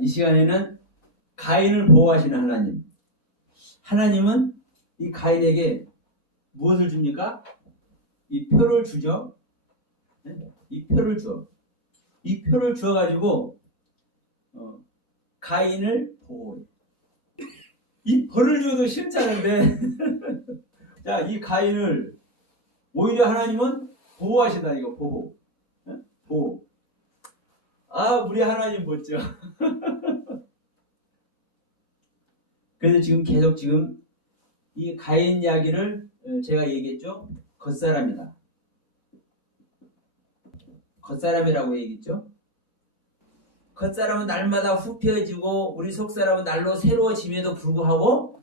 이 시간에는 가인을 보호하시는 하나님. 하나님은 이 가인에게 무엇을 줍니까? 이 표를 주죠. 이 표를 줘. 이 표를 주어가지고 가인을 보호해. 이 벌을 줘도 싫다는데 자, 이 가인을 오히려 하나님은 보호하신다. 이거 보호. 보호. 우리 하나님 멋져. 그래서 지금 계속 이 가인 이야기를 제가 얘기했죠. 겉사람이다. 겉사람이라고 얘기했죠. 겉사람은 날마다 후패해지고 우리 속사람은 날로 새로워짐에도 불구하고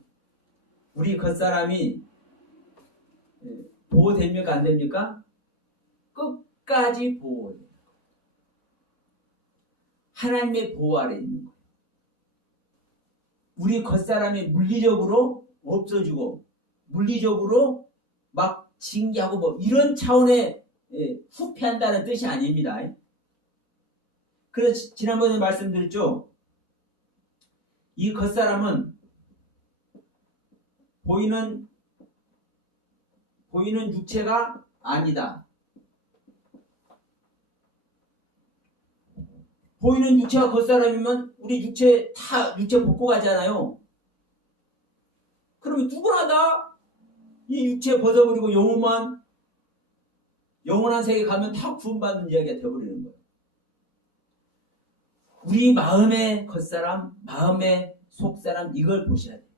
우리 겉사람이 보호됩니까? 안 됩니까? 끝까지 보호돼요. 하나님의 보호 아래 있는 거예요. 우리 겉사람이 물리적으로 없어지고 물리적으로 막 징계하고 뭐 이런 차원의 후패한다는 뜻이 아닙니다. 그래서 지난번에 말씀드렸죠. 이 겉사람은 보이는 육체가 아니다. 보이는 육체가 겉사람이면 우리 육체 벗고 가잖아요. 그러면 누구나 다 이 육체 벗어버리고 영원한 세계 가면 다 구원받는 이야기가 되어버리는 거예요. 우리 마음의 겉사람, 마음의 속사람 이걸 보셔야 돼요.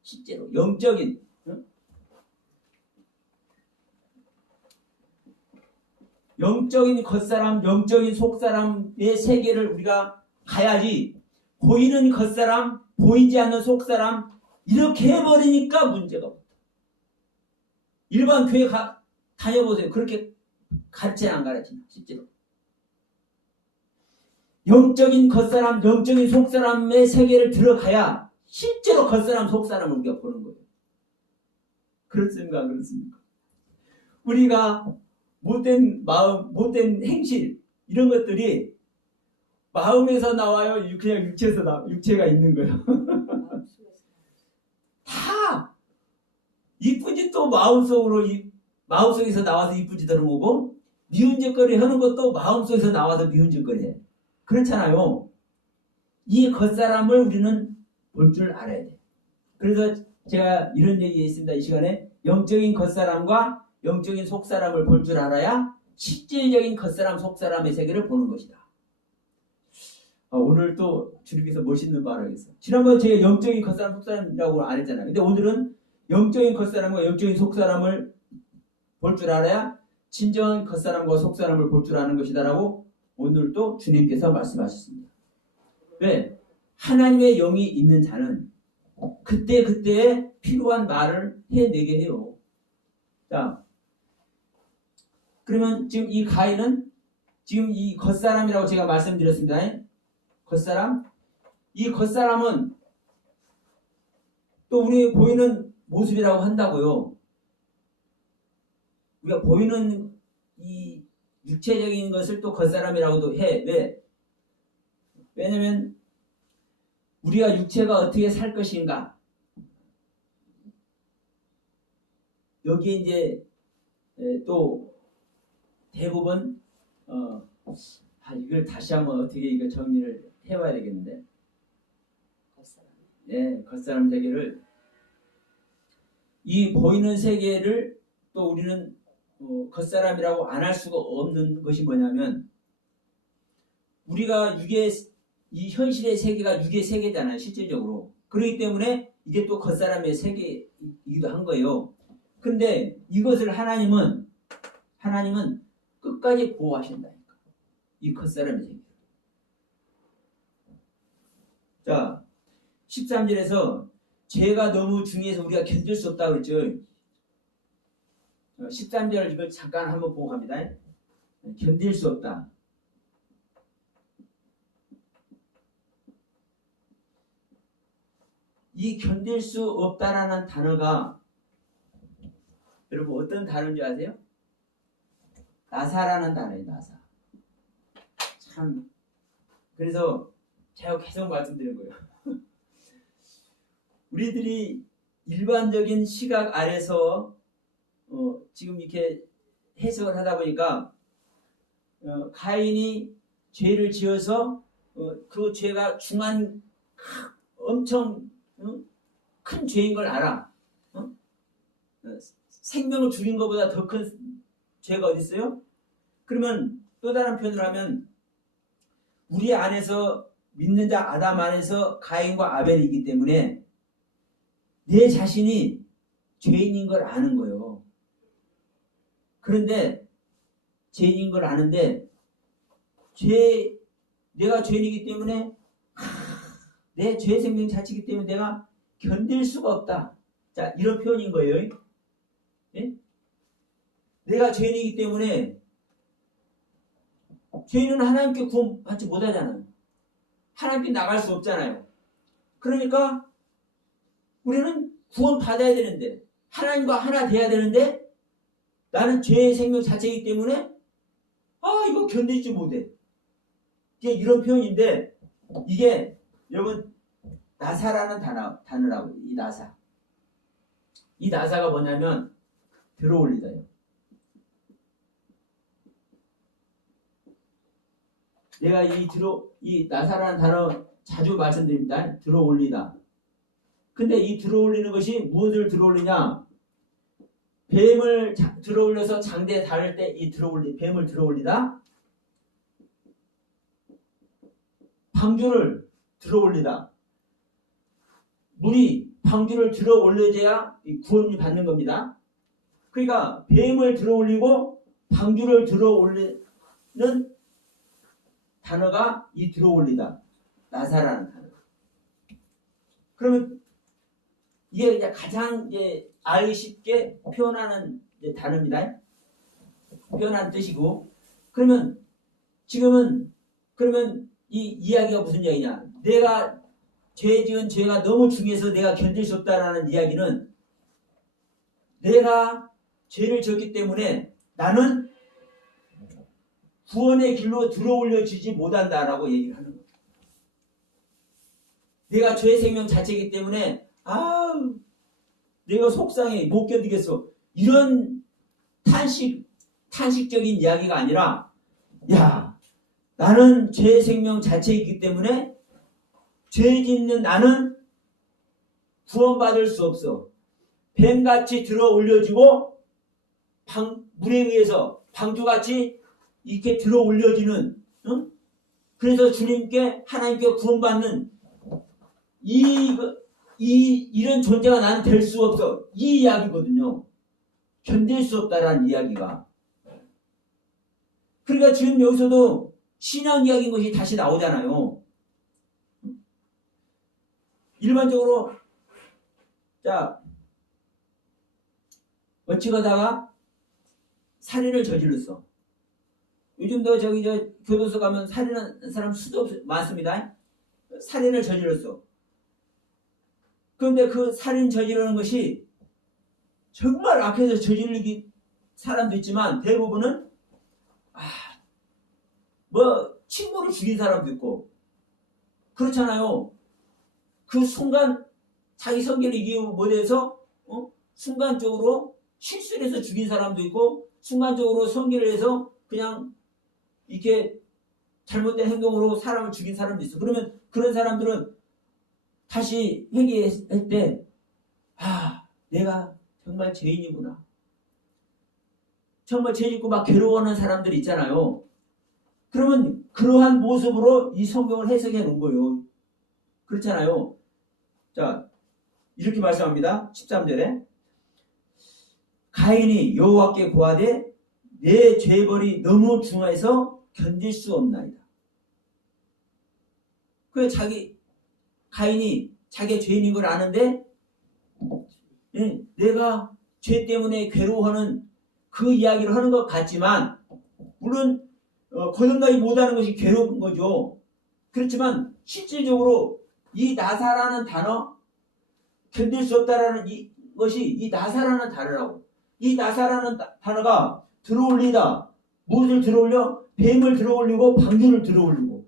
실제로 영적인 겉사람, 영적인 속사람의 세계를 우리가 가야지 보이는 겉사람, 보이지 않는 속사람 이렇게 해버리니까 문제가 없다. 일반 교회 다녀보세요. 그렇게 가르치나 안 가르치나 실제로. 영적인 겉사람, 영적인 속사람의 세계를 들어가야 실제로 겉사람, 속사람을 우리가 보는 거예요. 그렇습니까? 그렇습니까? 우리가 못된 마음, 못된 행실 이런 것들이 마음에서 나와요? 그냥 육체가 있는 거예요. 다 이쁜 짓도 마음속에서 나와서 이쁜 짓 하는 거고 미운 짓거리 하는 것도 마음속에서 나와서 미운 짓거리 해. 그렇잖아요. 이 겉사람을 우리는 볼 줄 알아야 돼. 그래서 제가 이런 얘기 했습니다. 이 시간에 영적인 겉사람과 영적인 속사람을 볼 줄 알아야 실질적인 겉사람, 속사람의 세계를 보는 것이다. 오늘 또 주님께서 멋있는 말을 하겠어요. 지난번에 제가 영적인 겉사람, 속사람이라고 안 했잖아요. 근데 오늘은 영적인 겉사람과 영적인 속사람을 볼 줄 알아야 진정한 겉사람과 속사람을 볼 줄 아는 것이다라고 오늘 또 주님께서 말씀하셨습니다. 왜? 하나님의 영이 있는 자는 그때그때 필요한 말을 해내게 해요. 자, 그러면 지금 이 가인은 지금 이 겉사람이라고 제가 말씀드렸습니다. 겉사람. 이 겉사람은 또 우리 보이는 모습이라고 한다고요. 우리가 보이는 이 육체적인 것을 또 겉사람이라고도 해. 왜? 왜냐면 우리가 육체가 어떻게 살 것인가. 여기에 이제 또 대부분 이걸 다시 한번 어떻게 이거 정리를 해봐야 되겠는데. 겉사람 세계를 이 보이는 세계를 또 우리는 겉사람이라고 안 할 수가 없는 것이 뭐냐면 우리가 이 현실의 세계가 육의 세계잖아요. 실질적으로. 그렇기 때문에 이게 또 겉사람의 세계이기도 한 거예요. 근데 이것을 하나님은 끝까지 보호하신다니까. 이 겉사람의 세계. 자, 13절에서 죄가 너무 중요해서 우리가 견딜 수 없다고 그랬죠. 13절 이걸 잠깐 한번 보고 갑니다. 견딜 수 없다. 이 견딜 수 없다라는 단어가 여러분 어떤 단어인지 아세요? 나사라는 단어예요. 나사. 참 그래서 제가 계속 말씀드린 거예요. 우리들이 일반적인 시각 아래서 지금 이렇게 해석을 하다 보니까 가인이 죄를 지어서 그 죄가 중한 엄청 큰 죄인 걸 알아. 생명을 죽인 것보다 더 큰 죄가 어디 있어요? 그러면 또 다른 표현을 하면 우리 안에서 믿는 자 아담 안에서 가인과 아벨이 있기 때문에 내 자신이 죄인인 걸 아는 거예요. 그런데 죄인인 걸 아는데 내가 죄인이기 때문에 내 죄 생명 자체이기 때문에 내가 견딜 수가 없다. 자, 이런 표현인 거예요. 예? 내가 죄인이기 때문에 죄인은 하나님께 구원받지 못하잖아요. 하나님께 나갈 수 없잖아요. 그러니까 우리는 구원받아야 되는데 하나님과 하나 돼야 되는데 나는 죄의 생명 자체이기 때문에 이거 견디지 못해. 이게 이런 표현인데 이게 여러분 나사라는 단어라고 이 나사. 이 나사가 뭐냐면 들어올리다요. 내가 이 나사라는 단어 자주 말씀드립니다. 들어올리다. 근데 이 들어올리는 것이 무엇을 들어올리냐? 뱀을 들어올려서 장대에 닿을 때 이 뱀을 들어올리다. 방주를 들어올리다. 물이 방주를 들어올려줘야 구원을 받는 겁니다. 그러니까 뱀을 들어올리고 방주를 들어올리는 단어가 이 들어올리다. 나사라는 단어. 그러면 이게 이제 가장 알기 쉽게 표현하는 단어입니다. 표현하는 뜻이고. 그러면 지금은 그러면 이 이야기가 무슨 이야기냐? 내가 죄 지은 죄가 너무 중요해서 내가 견딜 수 없다라는 이야기는 내가 죄를 졌기 때문에 나는 구원의 길로 들어올려지지 못한다라고 얘기를 하는 거예요. 내가 죄의 생명 자체이기 때문에 내가 속상해 못 견디겠어. 이런 탄식적인 이야기가 아니라 나는 죄의 생명 자체이기 때문에 죄 짓는 나는 구원받을 수 없어. 뱀같이 들어 올려지고 물에 의해서 방주같이 이렇게 들어 올려지는 그래서 주님께 하나님께 구원받는 이런 존재가 나는 될 수 없어. 이 이야기거든요. 견딜 수 없다라는 이야기가. 그러니까 지금 여기서도 신앙 이야기인 것이 다시 나오잖아요. 일반적으로 어찌 가다가 살인을 저질렀어. 요즘도 교도소 가면 살인한 사람 수도 많습니다. 살인을 저질렀어. 그런데 그 살인 저지르는 것이 정말 악해서 저지르기 사람도 있지만 대부분은 친구를 죽인 사람도 있고 그렇잖아요. 그 순간 자기 성격을 이기지 못해서 순간적으로 실수를 해서 죽인 사람도 있고 순간적으로 성기를 해서 그냥 이렇게 잘못된 행동으로 사람을 죽인 사람도 있어. 그러면 그런 사람들은 다시 회개할 때 내가 정말 죄인이구나. 정말 죄 짓고 막 괴로워하는 사람들 있잖아요. 그러면 그러한 모습으로 이 성경을 해석해 놓은 거예요. 그렇잖아요. 자, 이렇게 말씀합니다. 13절에 가인이 여호와께 고하되 내 죄벌이 너무 중하여서 견딜 수 없나이다. 그 가인이 자기가 죄인인 걸 아는데 내가 죄 때문에 괴로워하는 그 이야기를 하는 것 같지만 물론 거듭나지 못하는 것이 괴로운 거죠. 그렇지만 실질적으로 이 나사라는 단어 견딜 수 없다라는 것이 이 나사라는 단어라고. 이 나사라는 단어가 들어올리다. 무엇을 들어올려? 뱀을 들어올리고 방주를 들어올리고.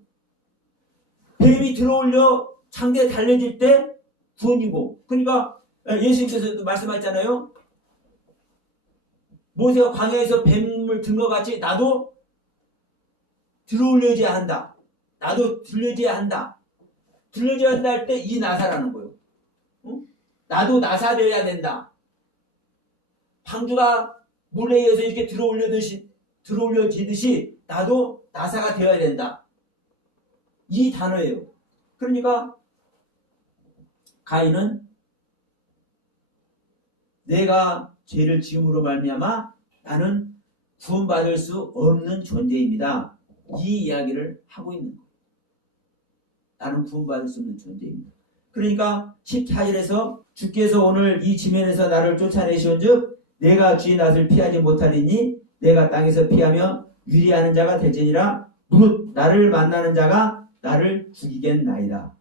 뱀이 들어올려 장대에 달려질 때 구원이고. 그러니까 예수님께서도 말씀하셨잖아요. 모세가 광야에서 뱀을 든 것 같이 나도 들어올려야 한다. 나도 들려줘야 한다. 들려줘야 한다 할 때 이 나사라는 거예요. 응? 나도 나사되어야 된다. 방주가 물에 의해서 이렇게 들어올려지듯이 나도 나사가 되어야 된다. 이 단어예요. 그러니까 가인은 내가 죄를 지음으로 말미암아 나는 구원받을 수 없는 존재입니다. 이 이야기를 하고 있는 거예요. 나는 구원받을 수 없는 존재입니다. 그러니까 14절에서 주께서 오늘 이 지면에서 나를 쫓아내시온즉 내가 주의 낯을 피하지 못하리니 내가 땅에서 피하며 유리하는 자가 될지니라. 무릇 나를 만나는 자가 나를 죽이겠나이다.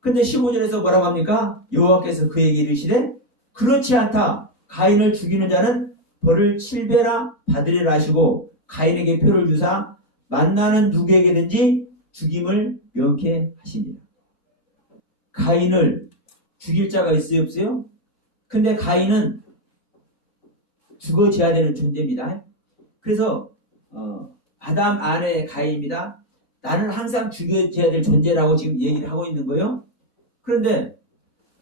근데 15절에서 뭐라고 합니까? 여호와께서 그에게 이르시되 그렇지 않다. 가인을 죽이는 자는 벌을 7배나 받으리라 하시고 가인에게 표를 주사 만나는 누구에게든지 죽임을 명케 하십니다. 가인을 죽일 자가 있어요, 없어요? 근데 가인은 죽어져야 되는 존재입니다. 그래서 아담 안에 가인입니다. 나는 항상 죽여져야 될 존재라고 지금 얘기를 하고 있는 거예요. 그런데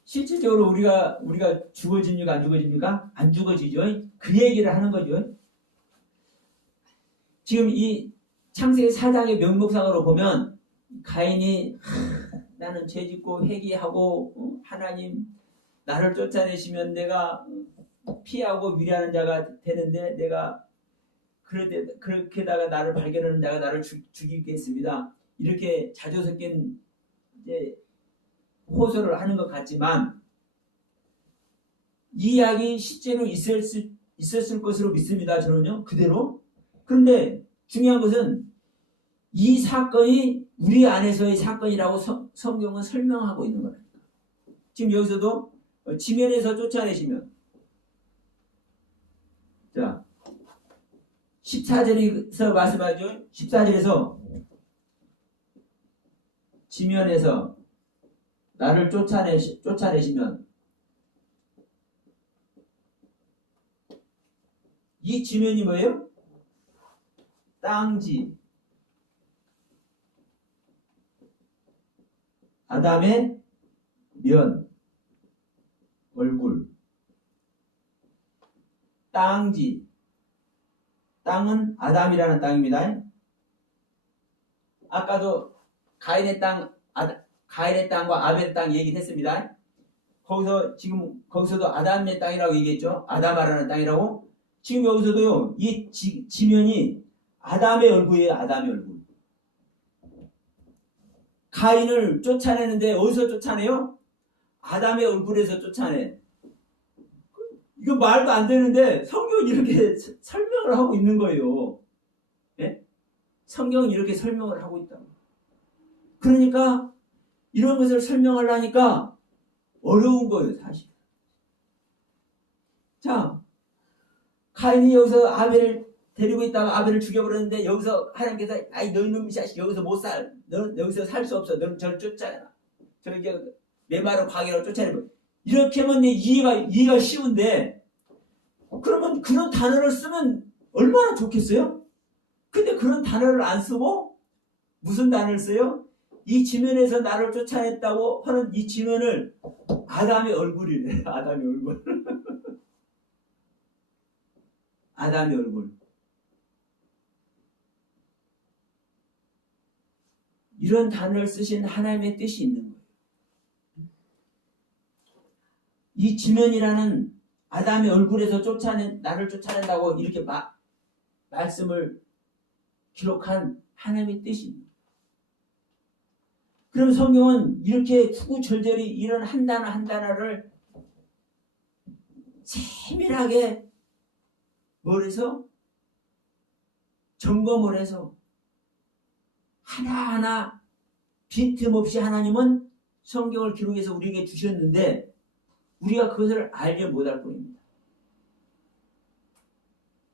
실질적으로 우리가 죽어집니까? 안 죽어집니까? 안 죽어지죠. 그 얘기를 하는 거죠. 지금 이 창세기 4장의 명목상으로 보면 가인이 나는 죄짓고 회개하고 하나님 나를 쫓아내시면 내가 피하고 유리하는 자가 되는데 내가 그렇게다가 나를 발견하는 자가 나를 죽이겠습니다. 이렇게 자주 섞인 이제 호소를 하는 것 같지만 이 이야기 실제로 있었을 것으로 믿습니다. 저는요. 그대로. 그런데 중요한 것은 이 사건이 우리 안에서의 사건이라고 성경은 설명하고 있는 거예요. 지금 여기서도 지면에서 쫓아내시면 자 14절에서 말씀하죠. 14절에서 지면에서 나를 쫓아내시면 이 지면이 뭐예요? 땅지 아담의 면 얼굴 땅지 땅은 아담이라는 땅입니다. 아까도 가인의 땅과 아벨의 땅 얘기했습니다. 거기서도 아담의 땅이라고 얘기했죠. 아담아라는 땅이라고. 지금 여기서도요. 이 지면이 아담의 얼굴이에요. 아담의 얼굴. 가인을 쫓아내는데 어디서 쫓아내요? 아담의 얼굴에서 쫓아내. 이거 말도 안 되는데 성경은 이렇게 설명을 하고 있는 거예요. 예? 성경은 이렇게 설명을 하고 있다. 그러니까 이런 것을 설명하려니까 어려운 거예요, 사실. 자, 가인이 여기서 아벨을 데리고 있다가 아벨을 죽여버렸는데 여기서 하나님께서 아이 너희 놈이 자식 여기서 못 살. 너는 여기서 살 수 없어. 너는 저를 쫓아내라. 저를 메마른 광야로 쫓아내고. 이렇게 하면 이해가 쉬운데 그러면 그런 단어를 쓰면 얼마나 좋겠어요? 근데 그런 단어를 안 쓰고 무슨 단어를 써요? 이 지면에서 나를 쫓아냈다고 하는 이 지면을 아담의 얼굴이래. 아담의 얼굴. 아담의 얼굴. 이런 단어를 쓰신 하나님의 뜻이 있는 거예요. 이 지면이라는 아담의 얼굴에서 나를 쫓아낸다고 이렇게 말씀을 기록한 하나님의 뜻입니다. 그럼 성경은 이렇게 구구절절히 이런 한 단어 한 단어를 세밀하게 뭘 해서 점검을 해서 하나하나 빈틈없이 하나님은 성경을 기록해서 우리에게 주셨는데 우리가 그것을 알지 못할 뿐입니다.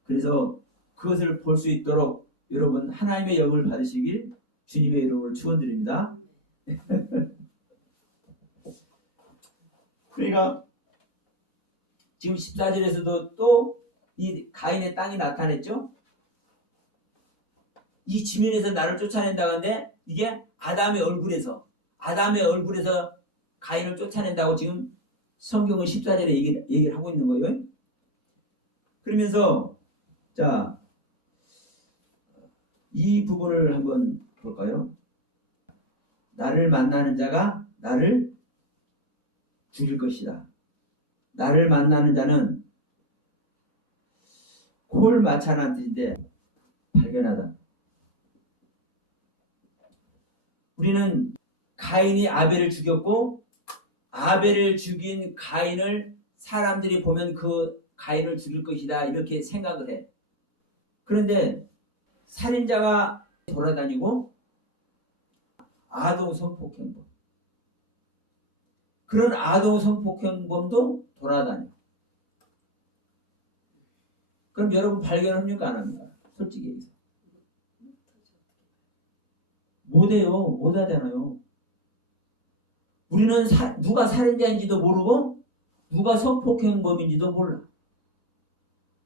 그래서 그것을 볼 수 있도록 여러분 하나님의 영을 받으시길 주님의 이름으로 축원드립니다. 그러니까 지금 14절에서도 또 이 가인의 땅이 나타냈죠. 이 지면에서 나를 쫓아낸다고 하는데 이게 아담의 얼굴에서 가인을 쫓아낸다고 지금 성경은 14절에 얘기를 하고 있는 거예요. 그러면서 자, 이 부분을 한번 볼까요? 나를 만나는 자가 나를 죽일 것이다. 나를 만나는 자는 콜 마차라는 뜻인데 발견하다. 우리는 가인이 아벨을 죽였고 아벨을 죽인 가인을 사람들이 보면 그 가인을 죽일 것이다 이렇게 생각을 해. 그런데 살인자가 돌아다니고 아동 성폭행범 그런 아동 성폭행범도 돌아다녀. 그럼 여러분 발견합니까? 안 합니까? 솔직히 얘기해서. 못해요. 못하잖아요. 우리는 누가 살인자인지도 모르고 누가 성폭행범인지도 몰라.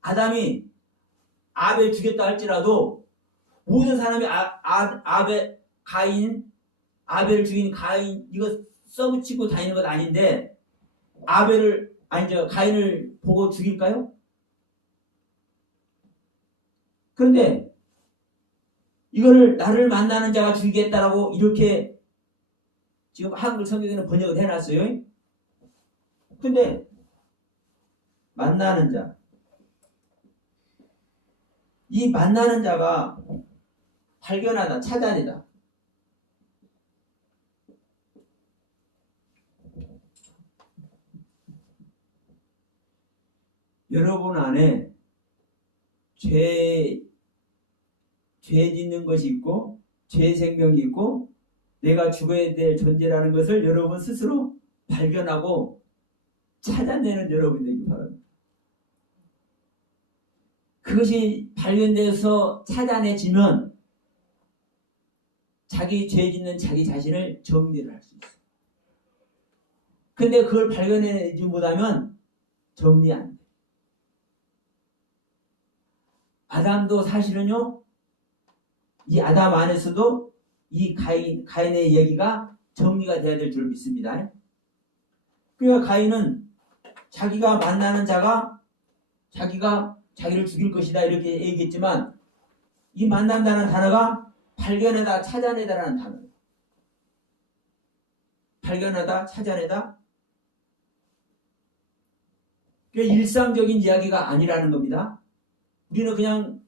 아담이 아벨 죽였다 할지라도 모든 사람이 아벨을 죽인 가인 이거 써붙이고 다니는 것 아닌데 가인을 보고 죽일까요? 그런데 이거를 나를 만나는 자가 죽이겠다라고 이렇게 지금 한글 성경에는 번역을 해놨어요. 근데 만나는 자, 이 만나는 자가 발견하다, 찾아내다. 여러분 안에 죄 짓는 것이 있고 죄 생명이 있고 내가 죽어야 될 존재라는 것을 여러분 스스로 발견하고 찾아내는 여러분 되기 바랍니다. 그것이 발견돼서 찾아내지면 자기 죄 짓는 자기 자신을 정리를 할 수 있어요. 근데 그걸 발견해내지 못하면 정리 안 돼. 아담도 사실은요, 이 아담 안에서도 이 가인의 얘기가 정리가 돼야 될 줄 믿습니다. 그러니까 가인은 자기가 만나는 자가 자기가 자기를 죽일 것이다 이렇게 얘기했지만 이 만난다는 단어가 발견하다, 찾아내다라는 단어예요. 발견하다, 찾아내다. 그러니까 일상적인 이야기가 아니라는 겁니다. 우리는 그냥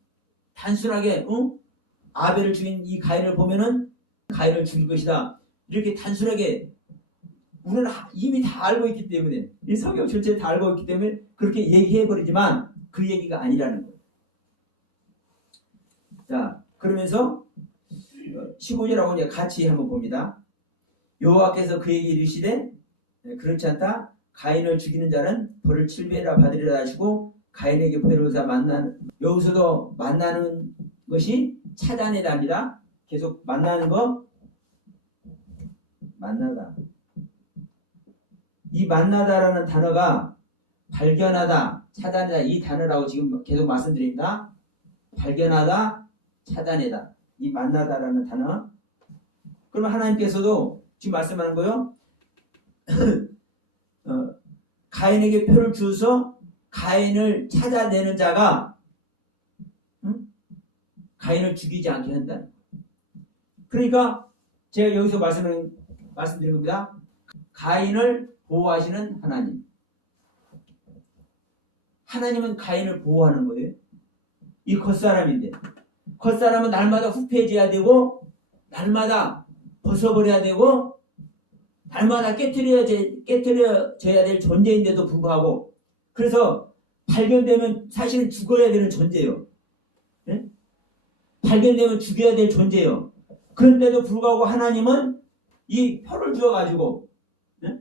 단순하게 아벨을 죽인 이 가인을 보면은 가인을 죽일 것이다. 이렇게 단순하게 우리는 이미 다 알고 있기 때문에 이 성경 전체를 다 알고 있기 때문에 그렇게 얘기해버리지만 그 얘기가 아니라는 거예요. 자, 그러면서 15절하고 이제 같이 한번 봅니다. 여호와께서 그에게 이르시되 그렇지 않다. 가인을 죽이는 자는 벌을 7배나 받으리라 하시고 가인에게 베로사 여기서도 만나는 것이 찾아내답니다. 계속 만나는 거 만나다. 이 만나다라는 단어가 발견하다, 찾아내다 이 단어라고 지금 계속 말씀드립니다. 발견하다, 찾아내다. 이 만나다라는 단어. 그러면 하나님께서도 지금 말씀하는 거요. 가인에게 표를 주어서 가인을 찾아내는 자가 가인을 죽이지 않게 한다는. 그러니까 제가 여기서 말씀드린 겁니다. 가인을 보호하시는 하나님. 하나님은 가인을 보호하는 거예요. 이 겉사람인데 겉사람은 날마다 후패해져야 되고 날마다 벗어버려야 되고 날마다 깨트려져야 될 존재인데도 불구하고 그래서 발견되면 사실은 죽어야 되는 존재예요. 네? 발견되면 죽여야 될 존재예요. 그런데도 불구하고 하나님은 이 표를 주어가지고 네?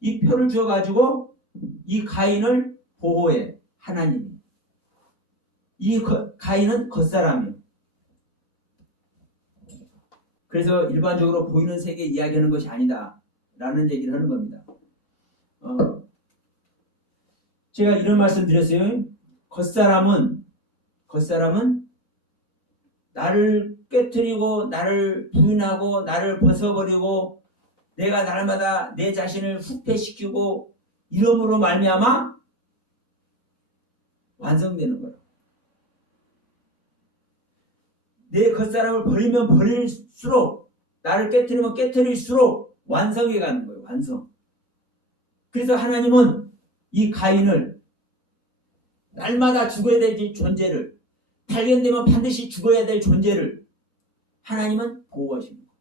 이 표를 주어가지고 이 가인을 보호해. 하나님이. 이 가인은 겉사람이에요. 그래서 일반적으로 보이는 세계 이야기하는 것이 아니다 라는 얘기를 하는 겁니다. 제가 이런 말씀 드렸어요. 겉사람은 나를 깨트리고 나를 부인하고 나를 벗어버리고 내가 날마다 내 자신을 후퇴시키고 이름으로 말미암아 완성되는 거예요. 내 겉사람을 버리면 버릴수록 나를 깨트리면 깨트릴수록 완성해 가는 거예요. 완성. 그래서 하나님은 이 가인을 날마다 죽어야 될 존재를 발견되면 반드시 죽어야 될 존재를 하나님은 보호하십니다.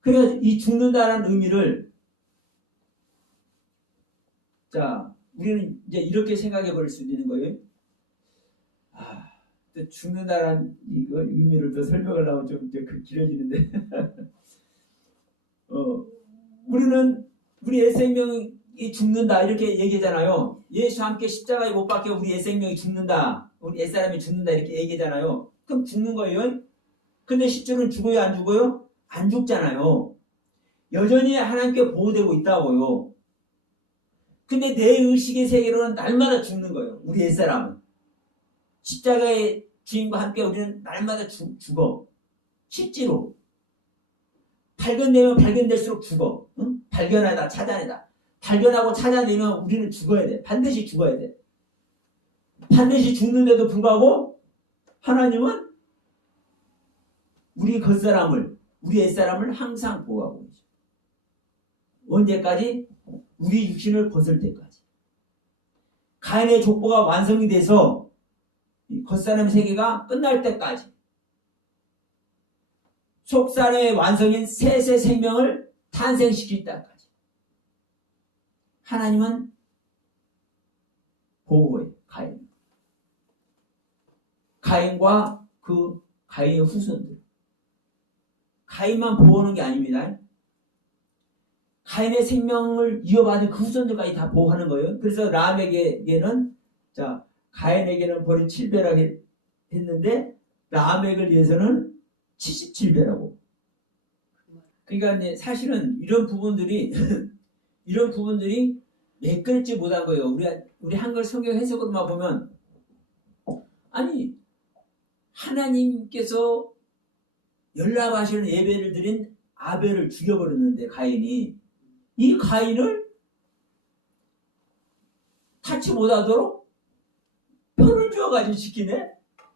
그래서 이 죽는다는 의미를 자 우리는 이제 이렇게 생각해 버릴 수도 있는 거예요. 또 죽는다는 이거 의미를 더 설명하려면 좀 길어지는데 우리는 우리 옛생명이 죽는다 이렇게 얘기하잖아요. 예수와 함께 십자가에 못 박혀 우리 옛생명이 죽는다, 우리 옛사람이 죽는다 이렇게 얘기하잖아요. 그럼 죽는 거예요. 근데 실제로는 죽어요 안 죽어요? 안 죽잖아요. 여전히 하나님께 보호되고 있다고요. 근데 내 의식의 세계로는 날마다 죽는 거예요. 우리 옛사람은. 십자가의 주인과 함께 우리는 날마다 죽어. 실제로. 발견되면 발견될수록 죽어. 응? 발견하다 찾아내다. 발견하고 찾아내면 우리는 죽어야 돼. 반드시 죽어야 돼. 반드시 죽는데도 불구하고 하나님은 우리 겉사람을, 우리 옛사람을 항상 보호하고 있죠. 언제까지? 우리 육신을 벗을 때까지. 가인의 족보가 완성이 돼서 겉사람 세계가 끝날 때까지 속사람의 완성인 셋의 생명을 탄생시킬 때까지 하나님은 보호해. 가인과 그 가인의 후손들. 가인만 보호하는 게 아닙니다. 가인의 생명을 이어받은 그 후손들까지 다 보호하는 거예요. 그래서 라멕에게는 자 가인에게는 벌이 7배라고 했는데 라멕을 위해서는 77배라고. 그러니까 이제 사실은 이런 부분들이 매끄럽지 못한 거예요. 우리 한글 성경 해석으로만 보면 아니 하나님께서 연락하시는 예배를 드린 아벨을 죽여버렸는데 가인이 이 가인을 타치 못하도록 표를 주어가지고 시키네.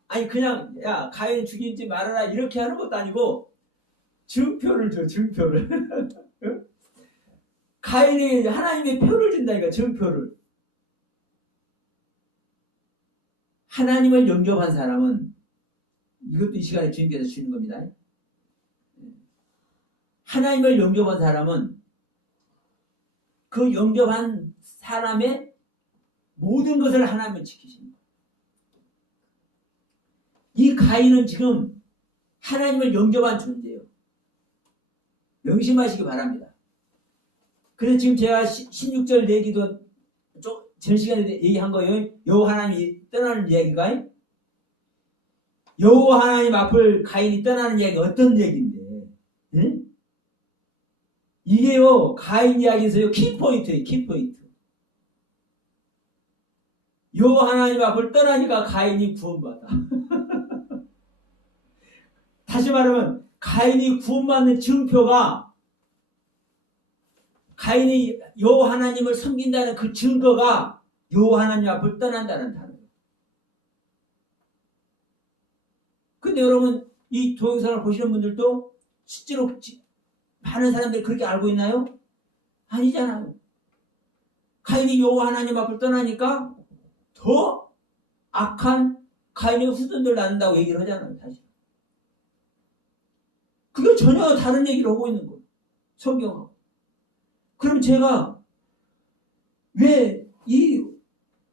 아니 그냥 야 가인 죽이지 말아라 이렇게 하는 것도 아니고 증표를 줘. 증표를. 가인이 하나님의 표를 준다니까. 증표를. 하나님을 영접한 사람은 이것도 이 시간에 주님께서 주시는 겁니다. 하나님을 영접한 사람은 그 영접한 사람의 모든 것을 하나님은 지키십니다. 이 가인은 지금 하나님을 영접한 존재예요. 명심하시기 바랍니다. 그래서 지금 제가 16절 얘기도 전 시간에 얘기한 거예요. 여호와 하나님이 떠나는 이야기가 여호와 하나님 앞을 가인이 떠나는 이야기가 어떤 얘기인데 응? 이게요 가인 이야기에서요 키포인트예요. 키포인트. 여호와 하나님 앞을 떠나니까 가인이 구원받아. 다시 말하면 가인이 구원받는 증표가 가인이 여호와 하나님을 섬긴다는 그 증거가 여호와 하나님 앞을 떠난다는 단어예요. 근데 여러분 이 동영상을 보시는 분들도 실제로 많은 사람들이 그렇게 알고 있나요? 아니잖아요. 가인이 여호와 하나님 앞을 떠나니까 더 악한 가인의 후손들 낳는다고 얘기를 하잖아요. 사실. 그게 전혀 다른 얘기를 하고 있는 거예요. 성경하고. 그럼 제가 왜 이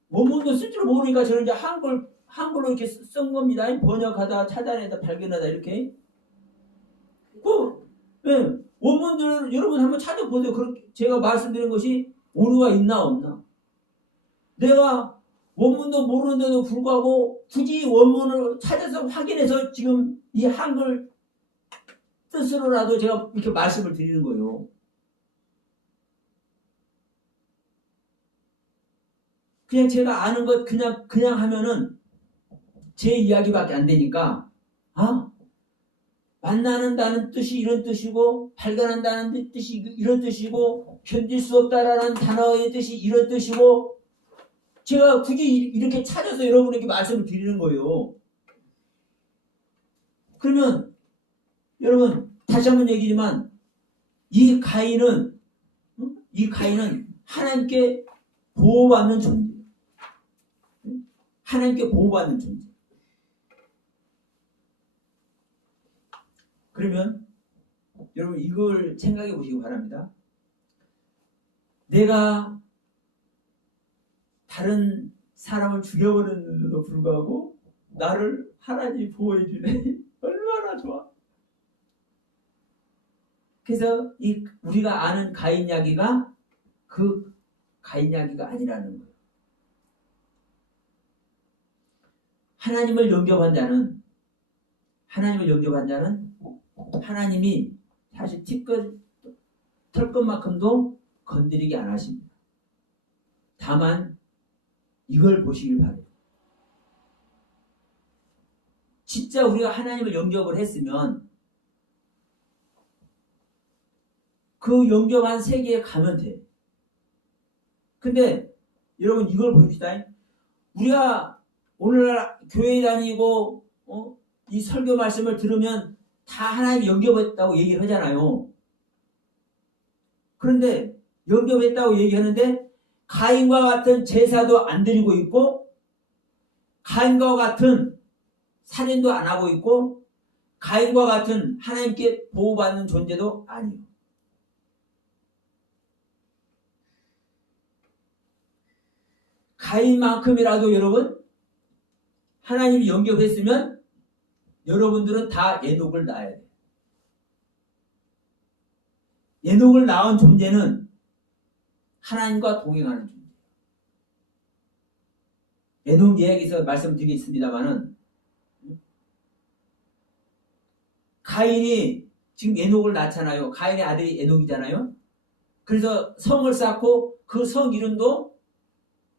원문도 쓸 줄 모르니까 저는 이제 한글로 이렇게 쓴 겁니다. 번역하다, 찾아내다, 발견하다 이렇게. 네, 원문들을 여러분 한번 찾아보세요. 그렇게 제가 말씀드린 것이 오류가 있나 없나. 내가 원문도 모르는데도 불구하고 굳이 원문을 찾아서 확인해서 지금 이 한글 뜻으로라도 제가 이렇게 말씀을 드리는 거예요. 그냥 제가 아는 것 그냥 하면은 제 이야기밖에 안 되니까, 만나는다는 뜻이 이런 뜻이고, 발견한다는 뜻이 이런 뜻이고, 견딜 수 없다라는 단어의 뜻이 이런 뜻이고, 제가 굳이 이렇게 찾아서 여러분에게 말씀을 드리는 거예요. 그러면 여러분 다시 한번 얘기지만 이 가인은 하나님께 보호받는 존재. 하나님께 보호받는 존재. 그러면 여러분 이걸 생각해 보시기 바랍니다. 내가 다른 사람을 죽여버렸는데도 불구하고 나를 하나님이 보호해 주네. 얼마나 좋아. 그래서 우리가 아는 가인 이야기가 그 가인 이야기가 아니라는 거예요. 하나님을 영접한 자는 하나님이 사실 털 것만큼도 건드리게 안 하십니다. 다만 이걸 보시길 바래요. 진짜 우리가 하나님을 영접을 했으면 그 영접한 세계에 가면 돼. 근데 여러분 이걸 보십시다. 우리가 오늘날 교회 다니고 이 설교 말씀을 들으면 다 하나님 영접했다고 얘기를 하잖아요. 그런데 영접했다고 얘기하는데 가인과 같은 제사도 안 드리고 있고, 가인과 같은 살인도 안 하고 있고, 가인과 같은 하나님께 보호받는 존재도 아니에요. 가인만큼이라도 여러분 하나님이 영접했으면 여러분들은 다 에녹을 낳아야 돼요. 에녹을 낳은 존재는 하나님과 동행하는 존재. 에녹 이야기에서 말씀드리겠습니다만은 가인이 지금 에녹을 낳잖아요. 가인의 아들이 에녹이잖아요. 그래서 성을 쌓고 그 성 이름도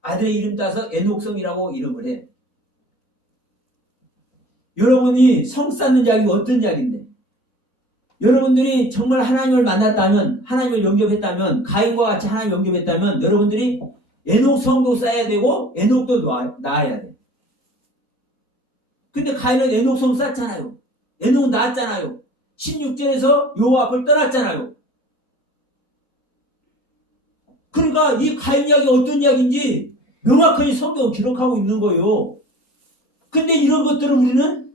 아들의 이름 따서 에녹성이라고 이름을 해. 여러분이 성 쌓는 이야기가 어떤 이야기인데, 여러분들이 정말 하나님을 만났다면, 하나님을 영접했다면, 가인과 같이 하나님을 영접했다면 여러분들이 에녹성도 쌓아야 되고 에녹도 낳아야 돼. 근데 가인은 에녹성 쌓잖아요. 에녹 낳았잖아요. 16절에서 여호와 앞을 떠났잖아요. 그러니까 이 가인 이야기가 어떤 이야기인지 명확하게 성경은 기록하고 있는 거예요. 근데 이런 것들을 우리는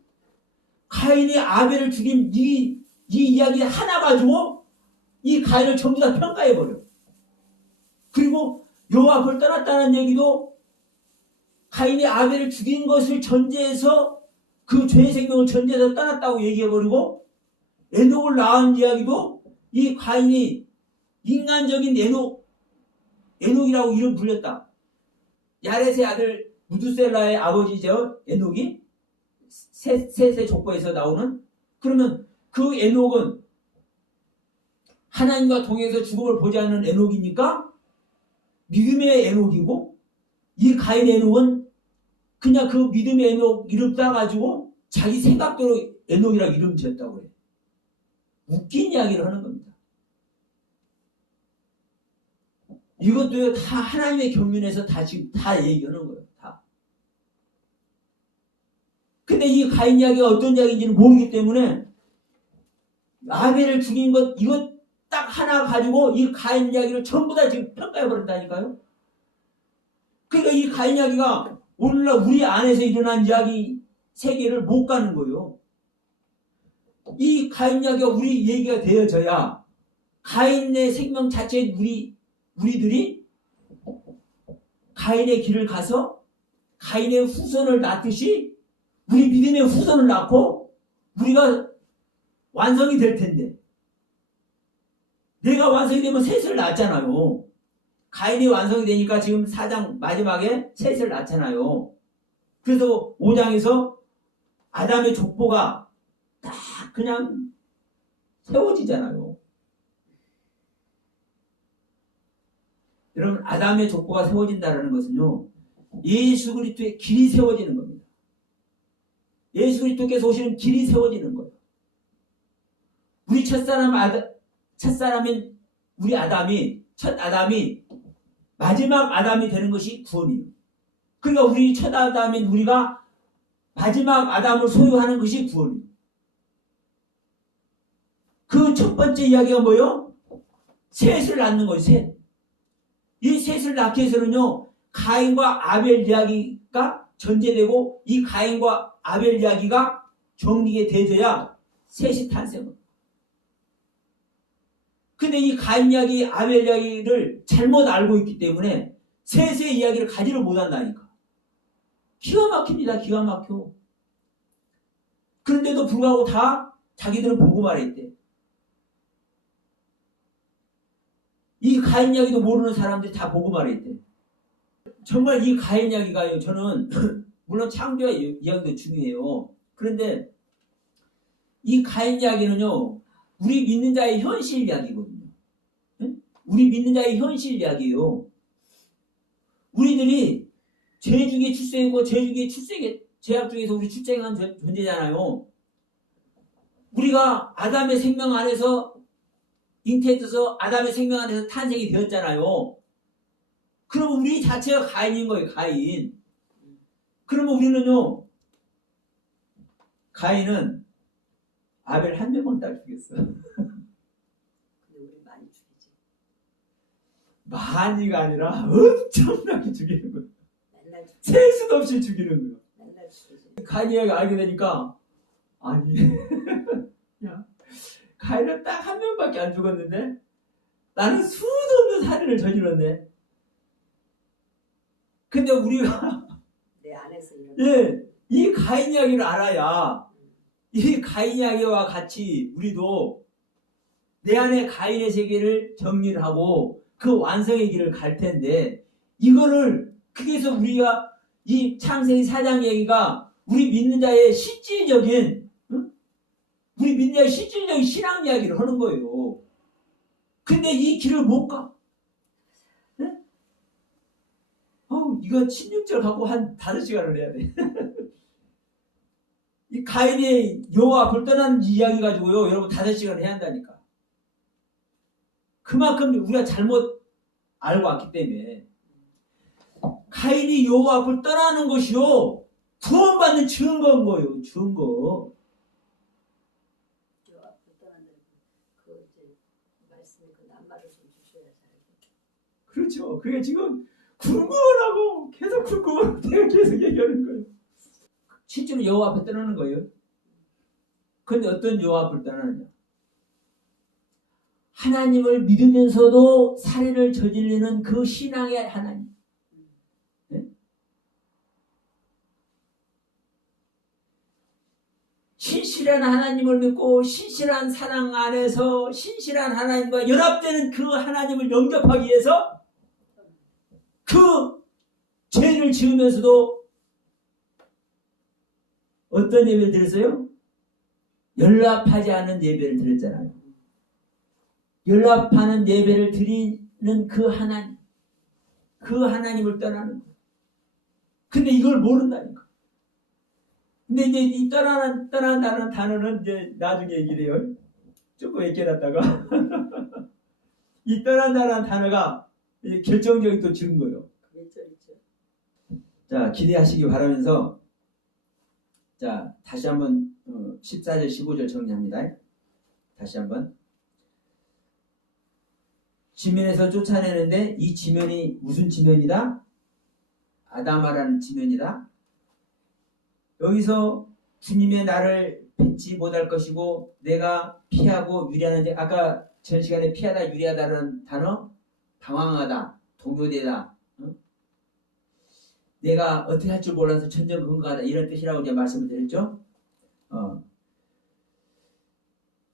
가인이 아벨을 죽인 이 이야기 하나 가지고 이 가인을 전부 다 평가해버려. 그리고 여호와 앞을 떠났다는 얘기도 가인이 아벨을 죽인 것을 전제해서 그 죄의 생명을 전제해서 떠났다고 얘기해버리고, 에녹을 낳은 이야기도 이 가인이 인간적인 에녹이라고 이름 불렸다. 야렛의 아들 무두셀라의 아버지죠. 에녹이 셋의 족보에서 나오는. 그러면 그 에녹은 하나님과 동행해서 죽음을 보지 않는 에녹이니까 믿음의 에녹이고, 이 가인의 에녹은 그냥 그 믿음의 에녹 이름 따가지고 자기 생각대로 에녹이라고 이름 지었다고 해요. 웃긴 이야기를 하는 겁니다. 이것도 다 하나님의 경륜에서 지금 다 얘기하는 거예요. 다. 근데 이 가인 이야기가 어떤 이야기인지는 모르기 때문에 아벨을 죽인 것, 이것 딱 하나 가지고 이 가인 이야기를 전부 다 지금 평가해버린다니까요. 그러니까 이 가인 이야기가 오늘날 우리 안에서 일어난 이야기 세계를 못 가는 거예요. 이 가인 이야기가 우리 얘기가 되어져야 가인의 생명 자체의 우리들이 가인의 길을 가서 가인의 후손을 낳듯이 우리 믿음의 후손을 낳고 우리가 완성이 될 텐데, 내가 완성이 되면 셋을 낳았잖아요. 가인이 완성이 되니까 지금 4장 마지막에 셋을 낳잖아요. 그래서 5장에서 아담의 족보가 딱 그냥 세워지잖아요. 여러분, 아담의 족보가 세워진다는 것은요, 예수 그리스도의 길이 세워지는 겁니다. 예수 그리스도께서 오시는 길이 세워지는 거예요. 우리 첫사람인 우리 아담이, 첫 아담이 마지막 아담이 되는 것이 구원이에요. 그러니까 우리 첫 아담인 우리가 마지막 아담을 소유하는 것이 구원이에요. 그 첫 번째 이야기가 뭐예요? 셋을 낳는 거예요. 셋. 이 셋을 낳기 위해서는요, 가인과 아벨 이야기가 전제되고 이 가인과 아벨 이야기가 정리가 되어야 셋이 탄생합니다. 근데 이 가인 이야기, 아벨 이야기를 잘못 알고 있기 때문에 셋의 이야기를 가지를 못한다니까. 기가 막힙니다. 기가 막혀. 그런데도 불구하고 다 자기들은 보고 말했대. 이 가인 이야기도 모르는 사람들이 다 보고 말했대. 정말 이 가인 이야기가요, 저는 물론 창조 이야기도 중요해요. 그런데 이 가인 이야기는요, 우리 믿는 자의 현실 이야기거든요. 우리 믿는 자의 현실 이야기예요. 우리들이 죄 중에 출생했고 죄 중에 죄악 중에서 우리 출생한 존재잖아요. 우리가 아담의 생명 안에서 잉태해서 아담의 생명 안에서 탄생이 되었잖아요. 그러면 우리 자체가 가인인 거예요. 가인. 그러면 우리는요, 가인은 아벨 한 명만 딱 죽였어. 근데 우리 많이 죽이지. 많이가 아니라 엄청나게 죽이는 거예요. 맨날 죽이지. 셀 수도 없이 죽이는 거예요. 맨날 죽이지. 가인이가 알게 되니까, 아니, 야, 가인은 딱 한 명밖에 안 죽었는데 나는 수도 없는 살인을 저질렀네. 근데 우리가 내 안에서 이런. 예, 이 가인 이야기를 알아야 이 가인 이야기와 같이 우리도 내 안에 가인의 세계를 정리를 하고 그 완성의 길을 갈 텐데, 이거를 그래서 우리가 이 창세기 4장 얘기가 우리 믿는 자의 실질적인, 우리 믿는 자의 실질적인 신앙 이야기를 하는 거예요. 근데 이 길을 못 가. 네? 이거 16절 갖고 한 5시간을 해야 돼. 이 가인이 여호와 앞을 떠나는 이야기 가지고요, 여러분 5시간을 해야 한다니까. 그만큼 우리가 잘못 알고 왔기 때문에. 가인이 여호와 앞을 떠나는 것이요, 구원받는 증거인 거예요. 증거. 여호와 앞을 떠난다는 그 이제 말씀이 그 낱말을 좀 주셔야 잘. 그렇죠. 그게 지금 궁금하고 계속 궁금하고 내가 계속 얘기하는 거예요. 실제로 여호와 앞에 떠나는 거예요. 그런데 어떤 여호와 앞을 떠나느냐? 하나님을 믿으면서도 살인을 저지르는 그 신앙의 하나님. 네? 신실한 하나님을 믿고 신실한 사랑 안에서 신실한 하나님과 연합되는 그 하나님을 영접하기 위해서 그 죄를 지으면서도 어떤 예배를 드렸어요? 연락하지 않은 예배를 드렸잖아요. 연락하는 예배를 드리는 그 하나님, 그 하나님을 떠나는 거예요. 근데 이걸 모른다니까. 근데 이제 이 떠난다는 단어는 이제 나중에 얘기를 해요. 조금 얘기해놨다가 이 떠난다는 단어가 결정적인 또 증거예요. 자, 기대하시기 바라면서, 자, 다시 한번 14절 15절 정리합니다. 다시 한번. 지면에서 쫓아내는데 이 지면이 무슨 지면이다? 아담아라는 지면이다. 여기서 주님의 나를 뵙지 못할 것이고 내가 피하고 유리하는 데, 아까 전 시간에 피하다 유리하다는 단어, 당황하다, 동요되다, 내가 어떻게 할 줄 몰라서 전전긍긍하다, 이런 뜻이라고 이제 말씀을 드렸죠.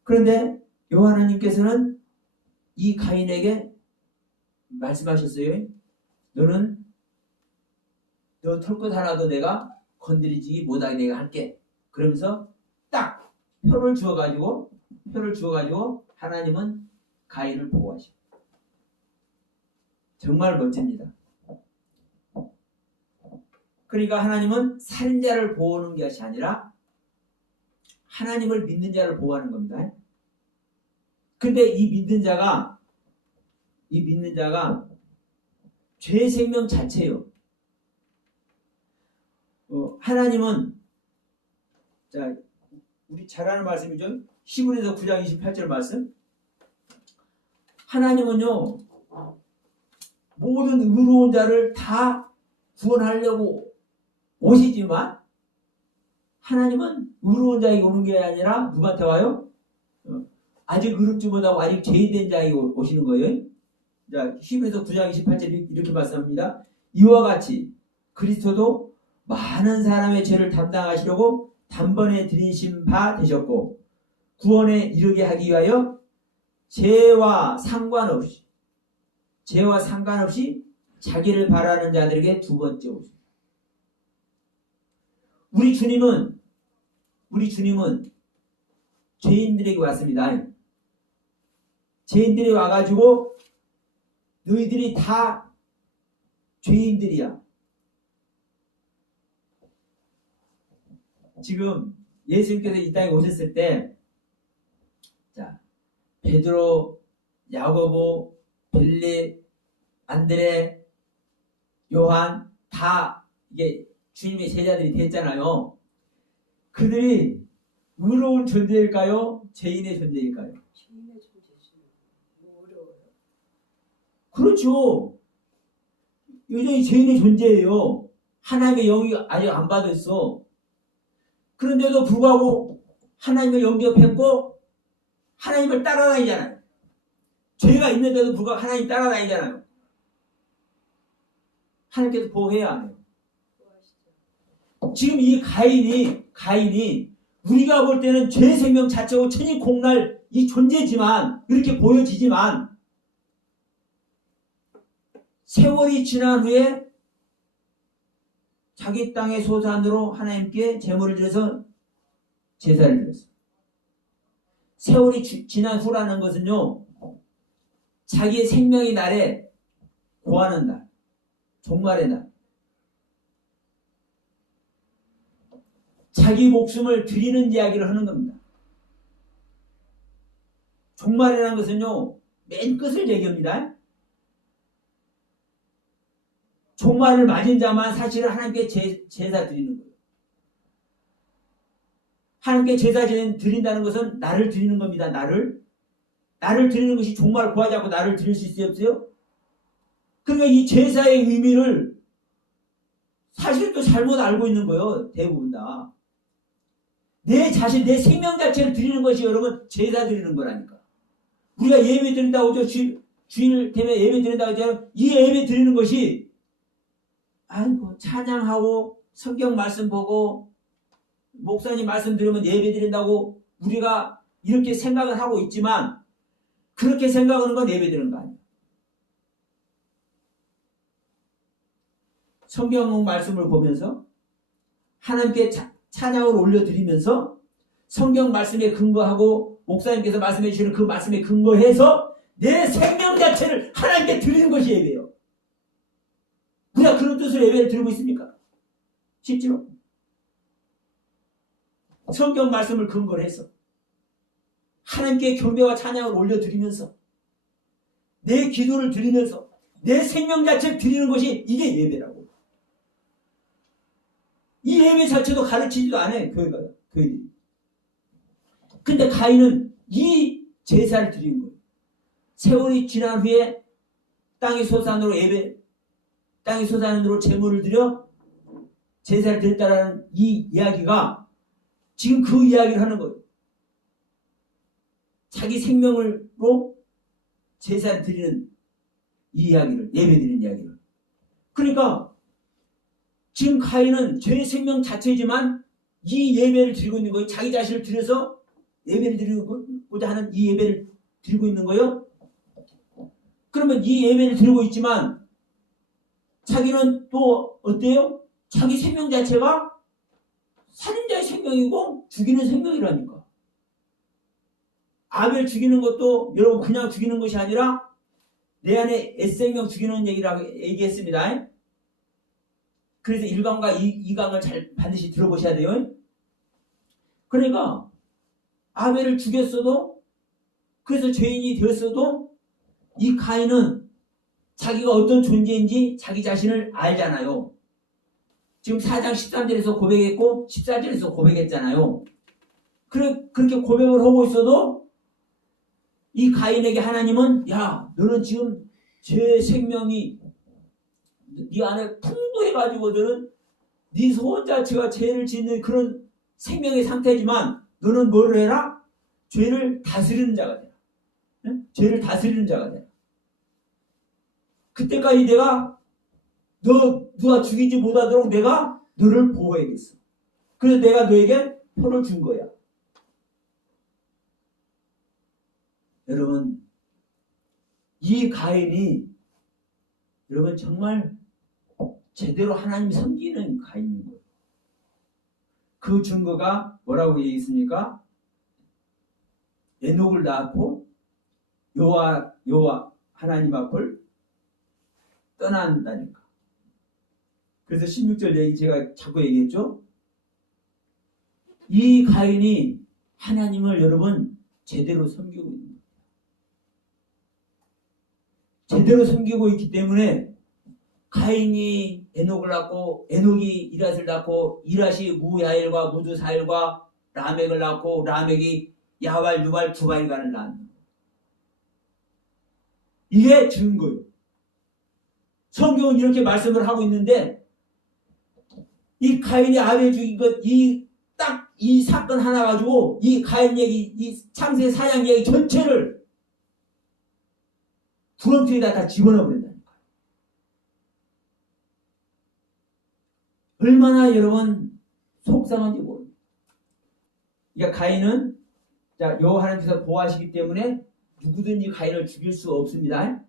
그런데 여호와 하나님께서는 이 가인에게 말씀하셨어요. 너는 너 털끝 하나도 내가 건드리지 못하게 내가 할게. 그러면서 딱 표를 주어가지고 하나님은 가인을 보호하시고. 정말 멋집니다. 그러니까 하나님은 살인자를 보호하는 것이 아니라 하나님을 믿는 자를 보호하는 겁니다. 근데 이 믿는 자가 죄의 생명 자체예요. 하나님은 자 우리 잘 아는 말씀이죠. 히브리서 9장 28절 말씀. 하나님은요 모든 의로운 자를 다 구원하려고 오시지만 하나님은 의로운 자에게 오는 게 아니라 누구한테 와요? 아직 의롭지 못하고 아직 죄인된 자에게 오시는 거예요. 자, 히브리서 9장 28절이 이렇게 말씀합니다. 이와 같이 그리스도도 많은 사람의 죄를 담당하시려고 단번에 들이신 바 되셨고 구원에 이르게 하기 위하여 죄와 상관없이 자기를 바라는 자들에게 두 번째 오십니다. 우리 주님은 죄인들에게 왔습니다. 죄인들이 와가지고 너희들이 다 죄인들이야. 지금 예수님께서 이 땅에 오셨을 때, 자, 베드로, 야고보, 빌립, 안드레, 요한 다 이게 주님의 제자들이 됐잖아요. 그들이 의로운 존재일까요? 죄인의 존재일까요? 죄인의 존재지. 뭐 어려워요? 그렇죠. 여전히 죄인의 존재예요. 하나님의 영이 아직 안 받았어. 그런데도 불구하고 하나님을 영접했고 하나님을 따라다니잖아요. 죄가 있는데도 불구하고 하나님 따라다니잖아요. 하나님께서 보호해야 안 해요. 지금 이 가인이 우리가 볼 때는 죄 생명 자체고 천이 공날 이 존재지만 이렇게 보여지지만 세월이 지난 후에 자기 땅의 소산으로 하나님께 제물을 드려서 제사를 드렸어요. 세월이 지난 후라는 것은요, 자기의 생명의 날에 고하는 날, 종말의 날, 자기 목숨을 드리는 이야기를 하는 겁니다. 종말이라는 것은요, 맨 끝을 얘기합니다. 종말을 맞은 자만 사실은 하나님께 제사 드리는 거예요. 하나님께 제사 드린다는 것은 나를 드리는 겁니다. 나를 드리는 것이 종말을 구하지 않고 나를 드릴 수 있어요? 없어요? 그러니까 이 제사의 의미를 사실 또 잘못 알고 있는 거예요. 대부분 다. 내 자신, 내 생명 자체를 드리는 것이 여러분 제사 드리는 거라니까. 우리가 예배 드린다고 하죠. 주일 되면 예배 드린다고 하잖아요. 이 예배 드리는 것이 아이고 찬양하고 성경 말씀 보고 목사님 말씀 들으면 예배 드린다고 우리가 이렇게 생각을 하고 있지만 그렇게 생각하는 건 예배 드리는 거 아니에요. 성경 말씀을 보면서 하나님께 찬양을 올려드리면서 성경 말씀에 근거하고 목사님께서 말씀해 주시는 그 말씀에 근거해서 내 생명 자체를 하나님께 드리는 것이 예배예요. 우리가 그런 뜻으로 예배를 드리고 있습니까? 쉽지요? 성경 말씀을 근거로 해서 하나님께 경배와 찬양을 올려드리면서 내 기도를 드리면서 내 생명 자체를 드리는 것이 이게 예배라고. 이 예배 자체도 가르치지도 않아요. 교회들이. 근데 가인은 이 제사를 드리는 거예요. 세월이 지난 후에 땅의 소산으로 제물을 드려 제사를 드렸다라는 이 이야기가 지금 그 이야기를 하는 거예요. 자기 생명으로 제사를 드리는 이 이야기를, 예배 드리는 이야기를. 그러니까 지금 가인은 죄의 생명 자체지만 이 예배를 드리고 있는 거예요. 자기 자신을 드려서 예배를 드리고자 하는 이 예배를 드리고 있는 거예요. 그러면 이 예배를 드리고 있지만 자기는 또 어때요? 자기 생명 자체가 살인자의 생명이고 죽이는 생명이라니까. 아벨 죽이는 것도 여러분 그냥 죽이는 것이 아니라 내 안에 애생명 죽이는 얘기라고 얘기했습니다. 그래서 1강과 2강을 잘 반드시 들어보셔야 돼요. 그러니까 아벨을 죽였어도 그래서 죄인이 되었어도 이 가인은 자기가 어떤 존재인지 자기 자신을 알잖아요. 지금 4장 13절에서 고백했고 14절에서 고백했잖아요. 그렇게 고백을 하고 있어도 이 가인에게 하나님은 야 너는 지금 죄 생명이 네 안에 풍부해가지고 너는 네 소원 자체가 죄를 짓는 그런 생명의 상태지만 너는 뭐를 해라? 죄를 다스리는 자가 되라. 응? 죄를 다스리는 자가 되라. 그때까지 내가 너 누가 죽이지 못하도록 내가 너를 보호해야겠어. 그래서 내가 너에게 표를 준 거야. 여러분 이 가인이 여러분 정말 제대로 하나님 섬기는 가인인 거예요. 그 증거가 뭐라고 얘기했습니까? 에녹을 낳았고 여호와 하나님 앞을 떠난다니까. 그래서 16절 얘기 제가 자꾸 얘기했죠. 이 가인이 하나님을 여러분 제대로 섬기고 있는 거예요. 제대로 섬기고 있기 때문에 가인이 에녹을 낳고 에녹이 이랏을 낳고 이랏이 무야일과 무드사일과 라멕을 낳고 라멕이 야왈 유발 두발간을 낳는 이게 증거예요. 성경은 이렇게 말씀을 하고 있는데 이 가인이 아벨 죽인 것 딱 이 사건 하나 가지고 이 가인 얘기 이 창세기 4장 얘기 전체를 구렁텅이에다 다 집어넣어 버린다는 거예요. 얼마나 여러분 속상한지 모릅니다. 그러니까 가인은 여호와 하나님께서 보호하시기 때문에 누구든지 가인을 죽일 수 없습니다.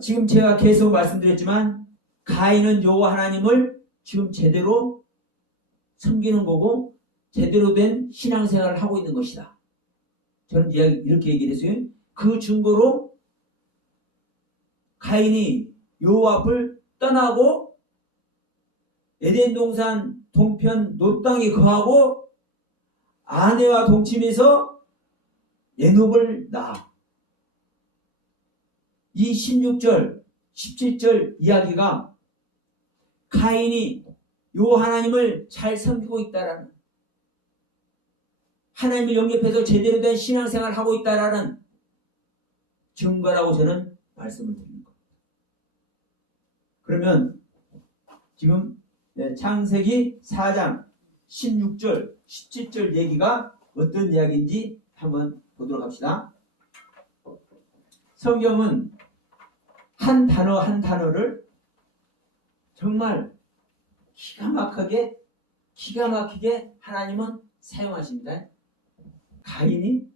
지금 제가 계속 말씀드렸지만 가인은 여호와 하나님을 지금 제대로 섬기는 거고 제대로 된 신앙생활을 하고 있는 것이다. 저는 이렇게 얘기를 했어요. 그 증거로 가인이 여호와 앞을 떠나고 에덴 동산 동편 롯 땅에 거하고 아내와 동침해서 에녹을 낳아. 이 16절, 17절 이야기가 가인이 여호와 하나님을 잘 섬기고 있다라는 하나님을 영접해서 제대로 된 신앙생활을 하고 있다라는 증거라고 저는 말씀을 드립니다. 그러면 지금 창세기 4장 16절, 17절 얘기가 어떤 이야기인지 한번 보도록 합시다. 성경은 한 단어 한 단어를 정말 기가 막히게 하나님은 사용하십니다. 가인이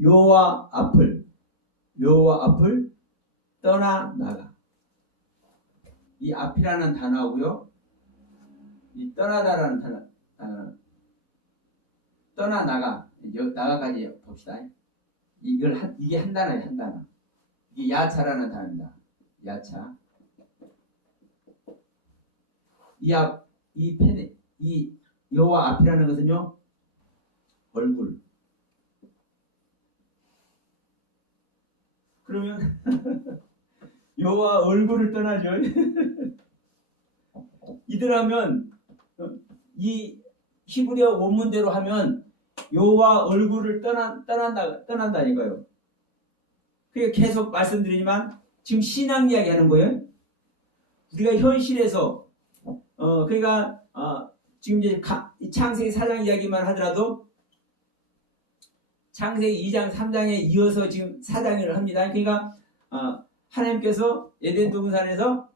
여호와 앞을 떠나나가. 이 앞이라는 단어하고요. 이 떠나다라는 단어, 떠나나가, 나가까지 봅시다. 이게 한 단어예요, 한 단어. 이게 야차라는 단어입니다. 야차. 이 여호와 앞이라는 것은요, 얼굴. 그러면 여호와 얼굴을 떠나죠. 이들하면 이 히브리어 원문대로 하면 여호와 얼굴을 떠난다니까요. 그게 계속 말씀드리지만 지금 신앙 이야기하는 거예요. 우리가 현실에서 그러니까 지금 이제 창세기 4장 이야기만 하더라도 창세기 2장 3장에 이어서 지금 4장을 합니다. 그러니까 하나님께서 에덴 동산에서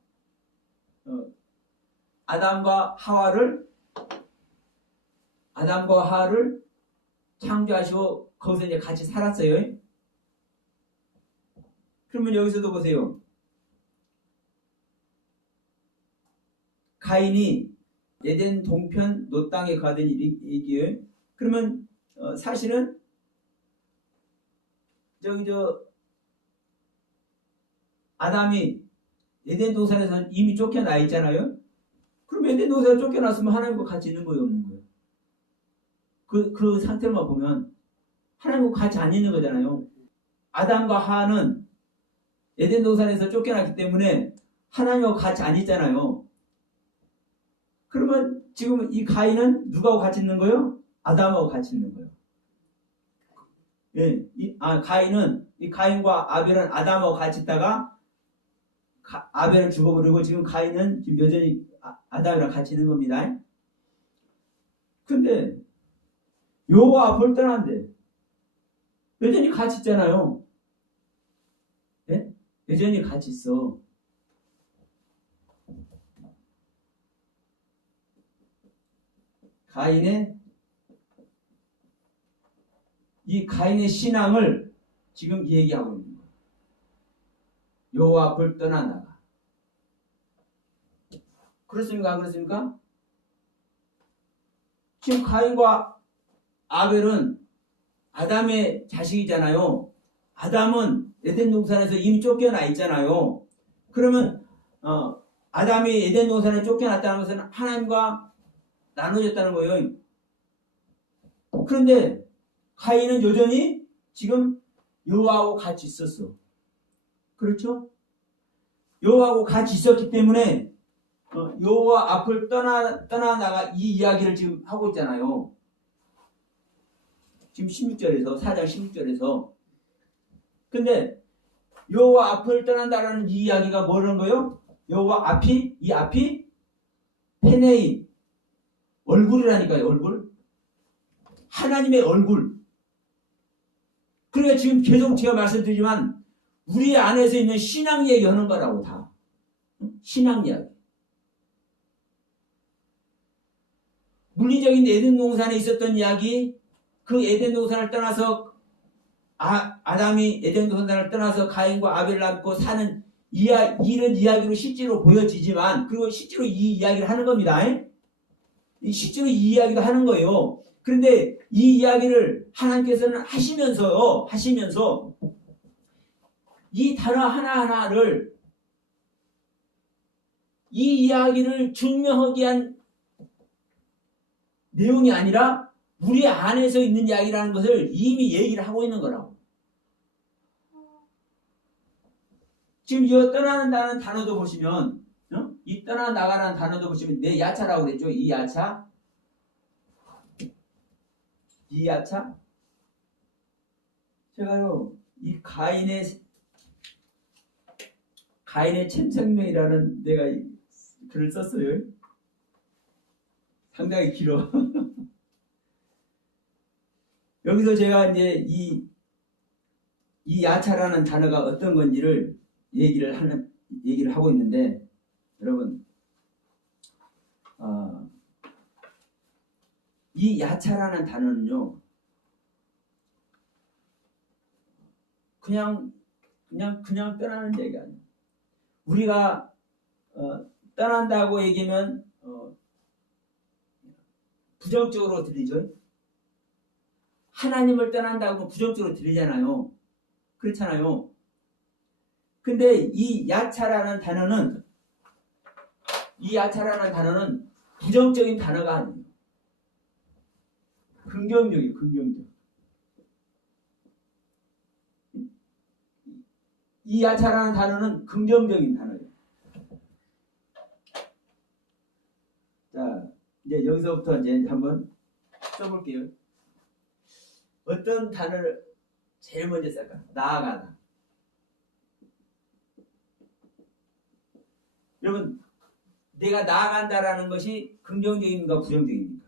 아담과 하와를 창조하시고 거기서 이제 같이 살았어요. 그러면 여기서도 보세요. 가인이 에덴 동편 노 땅에 가더니 이기에 그러면 사실은 아담이 에덴 동산에서 이미 쫓겨나 있잖아요. 그럼 에덴 동산에 쫓겨났으면 하나님과 같이 있는 거예요, 없는 거예요? 그 상태만 보면 하나님과 같이 안 있는 거잖아요. 아담과 하와는 에덴 동산에서 쫓겨났기 때문에 하나님과 같이 안 있잖아요. 그러면 지금 이 가인은 누구하고 같이 있는 거예요? 아담하고 같이 있는 거예요. 예, 이 가인과 아벨은 아담하고 같이 있다가 아벨은 죽어버리고 지금 가인은 지금 여전히 아담이랑 같이 있는 겁니다. 근데 여호와 앞을 떠난대. 여전히 같이 있잖아요. 예? 여전히 같이 있어. 가인의 신앙을 지금 얘기하고 있는 거예요. 여호와 앞을 떠나다가. 그렇습니까? 안 그렇습니까? 지금 가인과 아벨은 아담의 자식이잖아요. 아담은 에덴 동산에서 이미 쫓겨나 있잖아요. 그러면 아담이 에덴 동산에 쫓겨났다는 것은 하나님과 나눠졌다는 거예요. 그런데 가인은 여전히 지금 여호와하고 같이 있었어. 그렇죠? 여호와하고 같이 있었기 때문에 여호와 앞을 떠나다가 이 이야기를 지금 하고 있잖아요. 지금 16절에서 4장 16절에서. 근데 여호와 앞을 떠난다라는 이 이야기가 뭐라는 거예요? 여호와 이 앞이 페네이 얼굴이라니까요. 얼굴. 하나님의 얼굴. 그러니까 지금 계속 제가 말씀드리지만 우리 안에서 있는 신앙 얘기하는 거라고 다. 신앙 이야기. 물리적인 에덴 동산에 있었던 이야기, 그 에덴 동산을 떠나서 아담이 에덴 동산을 떠나서 가인과 아벨을 낳고 사는 이런 이야기로 실제로 보여지지만, 그리고 실제로 이 이야기를 하는 겁니다. 실제로 이 이야기도 하는 거예요. 그런데 이 이야기를 하나님께서는 하시면서 이 단어 하나하나를 이 이야기를 증명하기 위한 내용이 아니라 우리 안에서 있는 이야기라는 것을 이미 얘기를 하고 있는 거라고. 지금 이 떠나는다는 단어도 보시면, 이 떠나나가라는 단어도 보시면 내 야차라고 그랬죠. 이 야차. 제가요, 이 가인의 챔생명이라는 내가 글을 썼어요. 상당히 길어. 여기서 제가 이제 이 야차라는 단어가 어떤 건지를 얘기를 하고 있는데, 여러분, 이 야차라는 단어는요, 그냥 떠나는 얘기가 아니에요. 우리가 떠난다고 얘기하면 부정적으로 들리죠. 하나님을 떠난다고 부정적으로 들리잖아요. 그렇잖아요. 근데 이 야차라는 단어는 부정적인 단어가 아니에요. 긍정적이에요. 긍정적. 이 야차라는 단어는 긍정적인 단어예요. 자, 이제 여기서부터 이제 한번 써볼게요. 어떤 단어를 제일 먼저 쓸까? 나아가다. 여러분, 내가 나아간다라는 것이 긍정적인가 부정적입니까?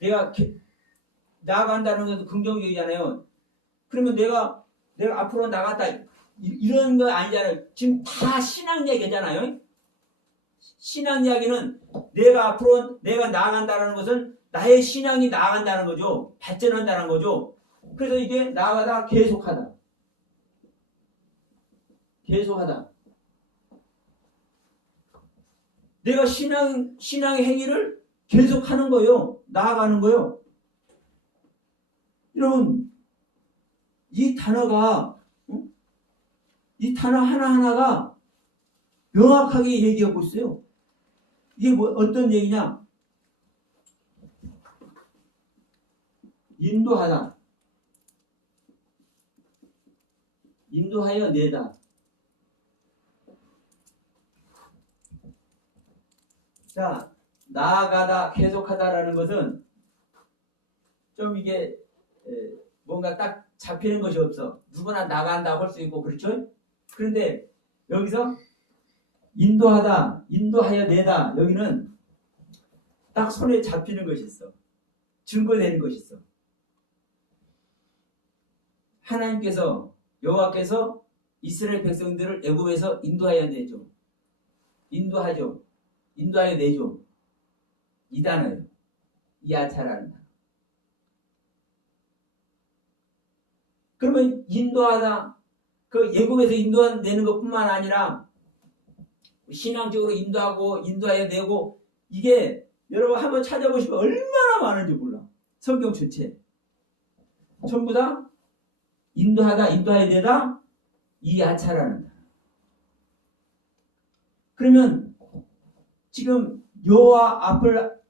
내가 나아간다는 것은 긍정적이잖아요. 그러면 내가 앞으로 나갔다 이런 거 아니잖아요. 지금 다 신앙 얘기잖아요. 신앙 이야기는 내가 나아간다는 것은 나의 신앙이 나아간다는 거죠. 발전한다는 거죠. 그래서 이게 나아가다 계속하다. 계속하다. 내가 신앙의 행위를 계속하는 거예요. 나아가는 거예요. 여러분, 이 단어가, 이 단어 하나하나가 명확하게 얘기하고 있어요. 이게 어떤 얘기냐? 인도하다. 인도하여 내다. 자, 나아가다, 계속하다라는 것은 좀 이게 뭔가 딱 잡히는 것이 없어. 누구나 나간다고 할 수 있고, 그렇죠? 그런데 여기서 인도하다, 인도하여 내다, 여기는 딱 손에 잡히는 것이 있어. 증거되는 것이 있어. 하나님께서, 여호와께서 이스라엘 백성들을 애굽에서 인도하여 내죠. 인도하죠. 인도하여 내죠. 이 단어예요. 이아차라는 단어. 그러면 인도하다, 그 애굽에서 인도내는 것뿐만 아니라 신앙적으로 인도하고 인도하여 내고, 이게 여러분 한번 찾아보시면 얼마나 많은지 몰라. 성경 전체 전부 다 인도하다, 인도하여 내다, 이아차라는 단어. 그러면 지금 여호와 앞을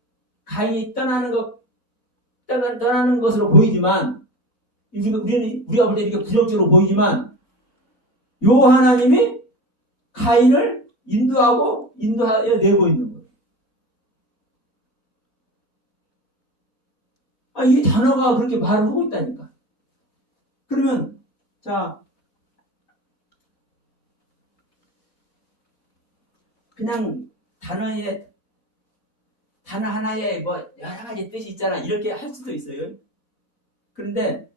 가인이 떠나는 것으로 보이지만, 우리가 볼 때 이렇게 부정적으로 보이지만, 요 하나님이 가인을 인도하여 내고 있는 거예요. 이 단어가 그렇게 말을 하고 있다니까. 그러면, 자, 그냥 단어 하나에 뭐 여러 가지 뜻이 있잖아. 이렇게 할 수도 있어요. 그런데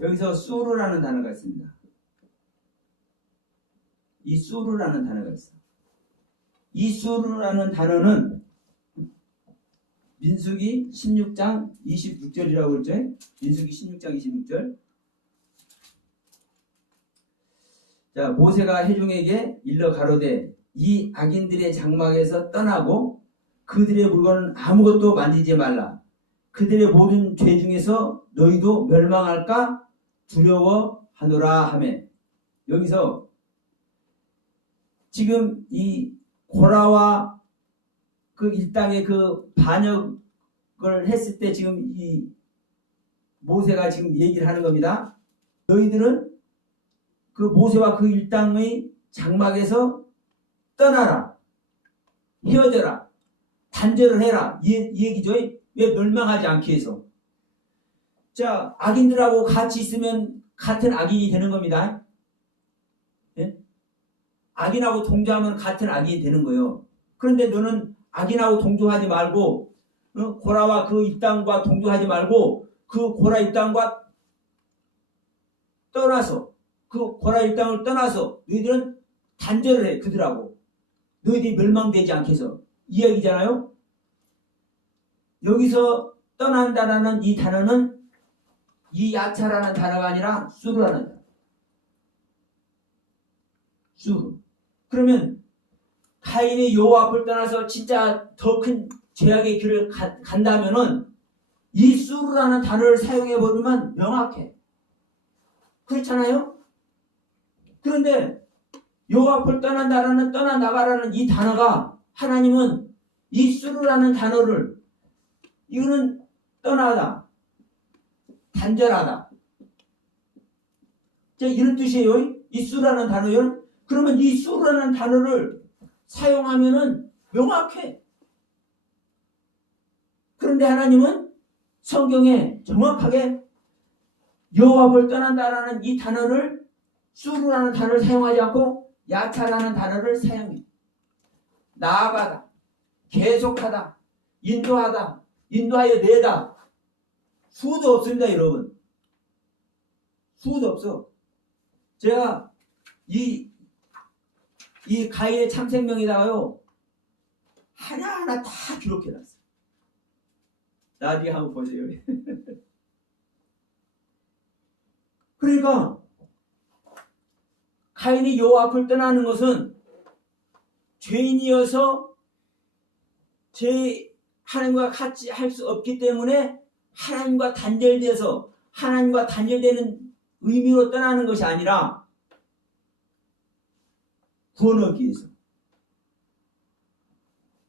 여기서 수르라는 단어가 있습니다. 이 수르라는 단어가 있어. 이 수르라는 단어는 민수기 16장 26절이라고 그러죠. 민수기 16장 26절. 자, 모세가 회중에게 일러 가로되 이 악인들의 장막에서 떠나고 그들의 물건은 아무것도 만지지 말라. 그들의 모든 죄 중에서 너희도 멸망할까 두려워하노라 하매, 여기서 지금 이 고라와 그 일당의 그 반역을 했을 때 지금 이 모세가 지금 얘기를 하는 겁니다. 너희들은 그 모세와 그 일당의 장막에서 떠나라, 헤어져라, 단절을 해라, 이 얘기죠. 왜 멸망하지 않기 위해서. 자, 악인들하고 같이 있으면 같은 악인이 되는 겁니다. 예? 악인하고 동조하면 같은 악인이 되는 거예요. 그런데 너는 악인하고 동조하지 말고, 고라와 그 입당과 동조하지 말고, 그 고라 입당과 떠나서, 그 고라 입당을 떠나서 너희들은 단절을 해, 그들하고. 너희들이 멸망되지 않게 해서. 이 얘기잖아요. 여기서 떠난다라는 이 단어는 이 야차라는 단어가 아니라 수르라는 단어. 수르. 그러면 가인이 여호와 앞을 떠나서 진짜 더 큰 죄악의 길을 간다면은 이 수르라는 단어를 사용해 버리면 명확해. 그렇잖아요? 그런데 여호와 앞을 떠난다라는, 떠나나가라는 이 단어가, 하나님은 이 수르라는 단어를, 이거는 떠나다, 단절하다, 이런 뜻이에요. 이 수라는 단어요. 그러면 이 수라는 단어를 사용하면은 명확해. 그런데 하나님은 성경에 정확하게 여호와 앞을 떠난다라는 이 단어를, 수르라는 단어를 사용하지 않고 야차라는 단어를 사용해. 나아가다, 계속하다, 인도하다, 인도하여 내다. 수도 없습니다, 여러분. 수도 없어. 제가 이 가인의 참생명에다가요, 하나하나 다 기록해놨어요. 나중에 한번 보세요. 그러니까 가인이 여호와 앞을 떠나는 것은 죄인이어서 하나님과 같이 할 수 없기 때문에 하나님과 단절돼서 하나님과 단절되는 의미로 떠나는 것이 아니라 구원 얻기 위해서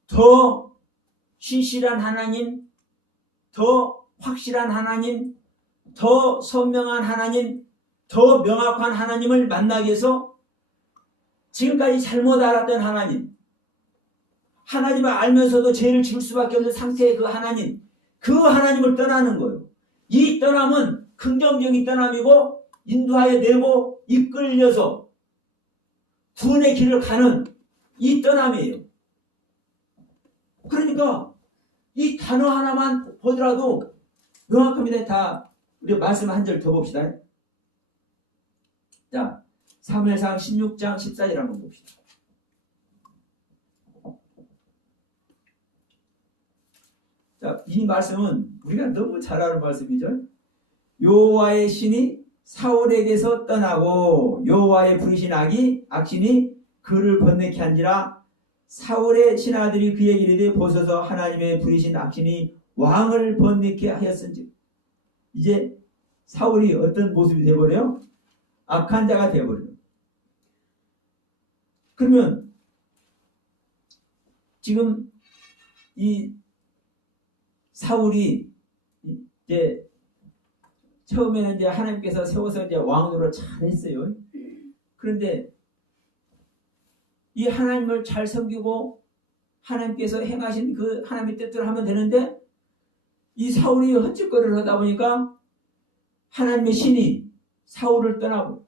더 신실한 하나님, 더 확실한 하나님, 더 선명한 하나님, 더 명확한 하나님을 만나기 위해서 지금까지 잘못 알았던 하나님을 알면서도 죄를 지을 수밖에 없는 상태의 그 하나님을 떠나는 거예요. 이 떠남은 긍정적인 떠남이고 인도하여 내고 이끌려서 구원의 길을 가는 이 떠남이에요. 그러니까 이 단어 하나만 보더라도 명확합니다. 다 우리 말씀 한 절 더 봅시다. 자, 사무엘상 16장 14절 한번 봅시다. 자, 이 말씀은 우리가 너무 잘 아는 말씀이죠. 여호와의 신이 사울에게서 떠나고 여호와의 부르신 악신이 그를 번뇌케 한지라. 사울의 신하들이 그에게 이르되 보소서 하나님의 부르신 악신이 왕을 번뇌케 하였은지. 이제 사울이 어떤 모습이 되어버려요? 악한 자가 되어버려요. 그러면 지금 이 사울이 이제 처음에는 이제 하나님께서 세워서 이제 왕으로 잘했어요. 그런데 이 하나님을 잘 섬기고 하나님께서 행하신 그 하나님의 뜻대로 하면 되는데 이 사울이 헛짓거리를 하다 보니까 하나님의 신이 사울을 떠나고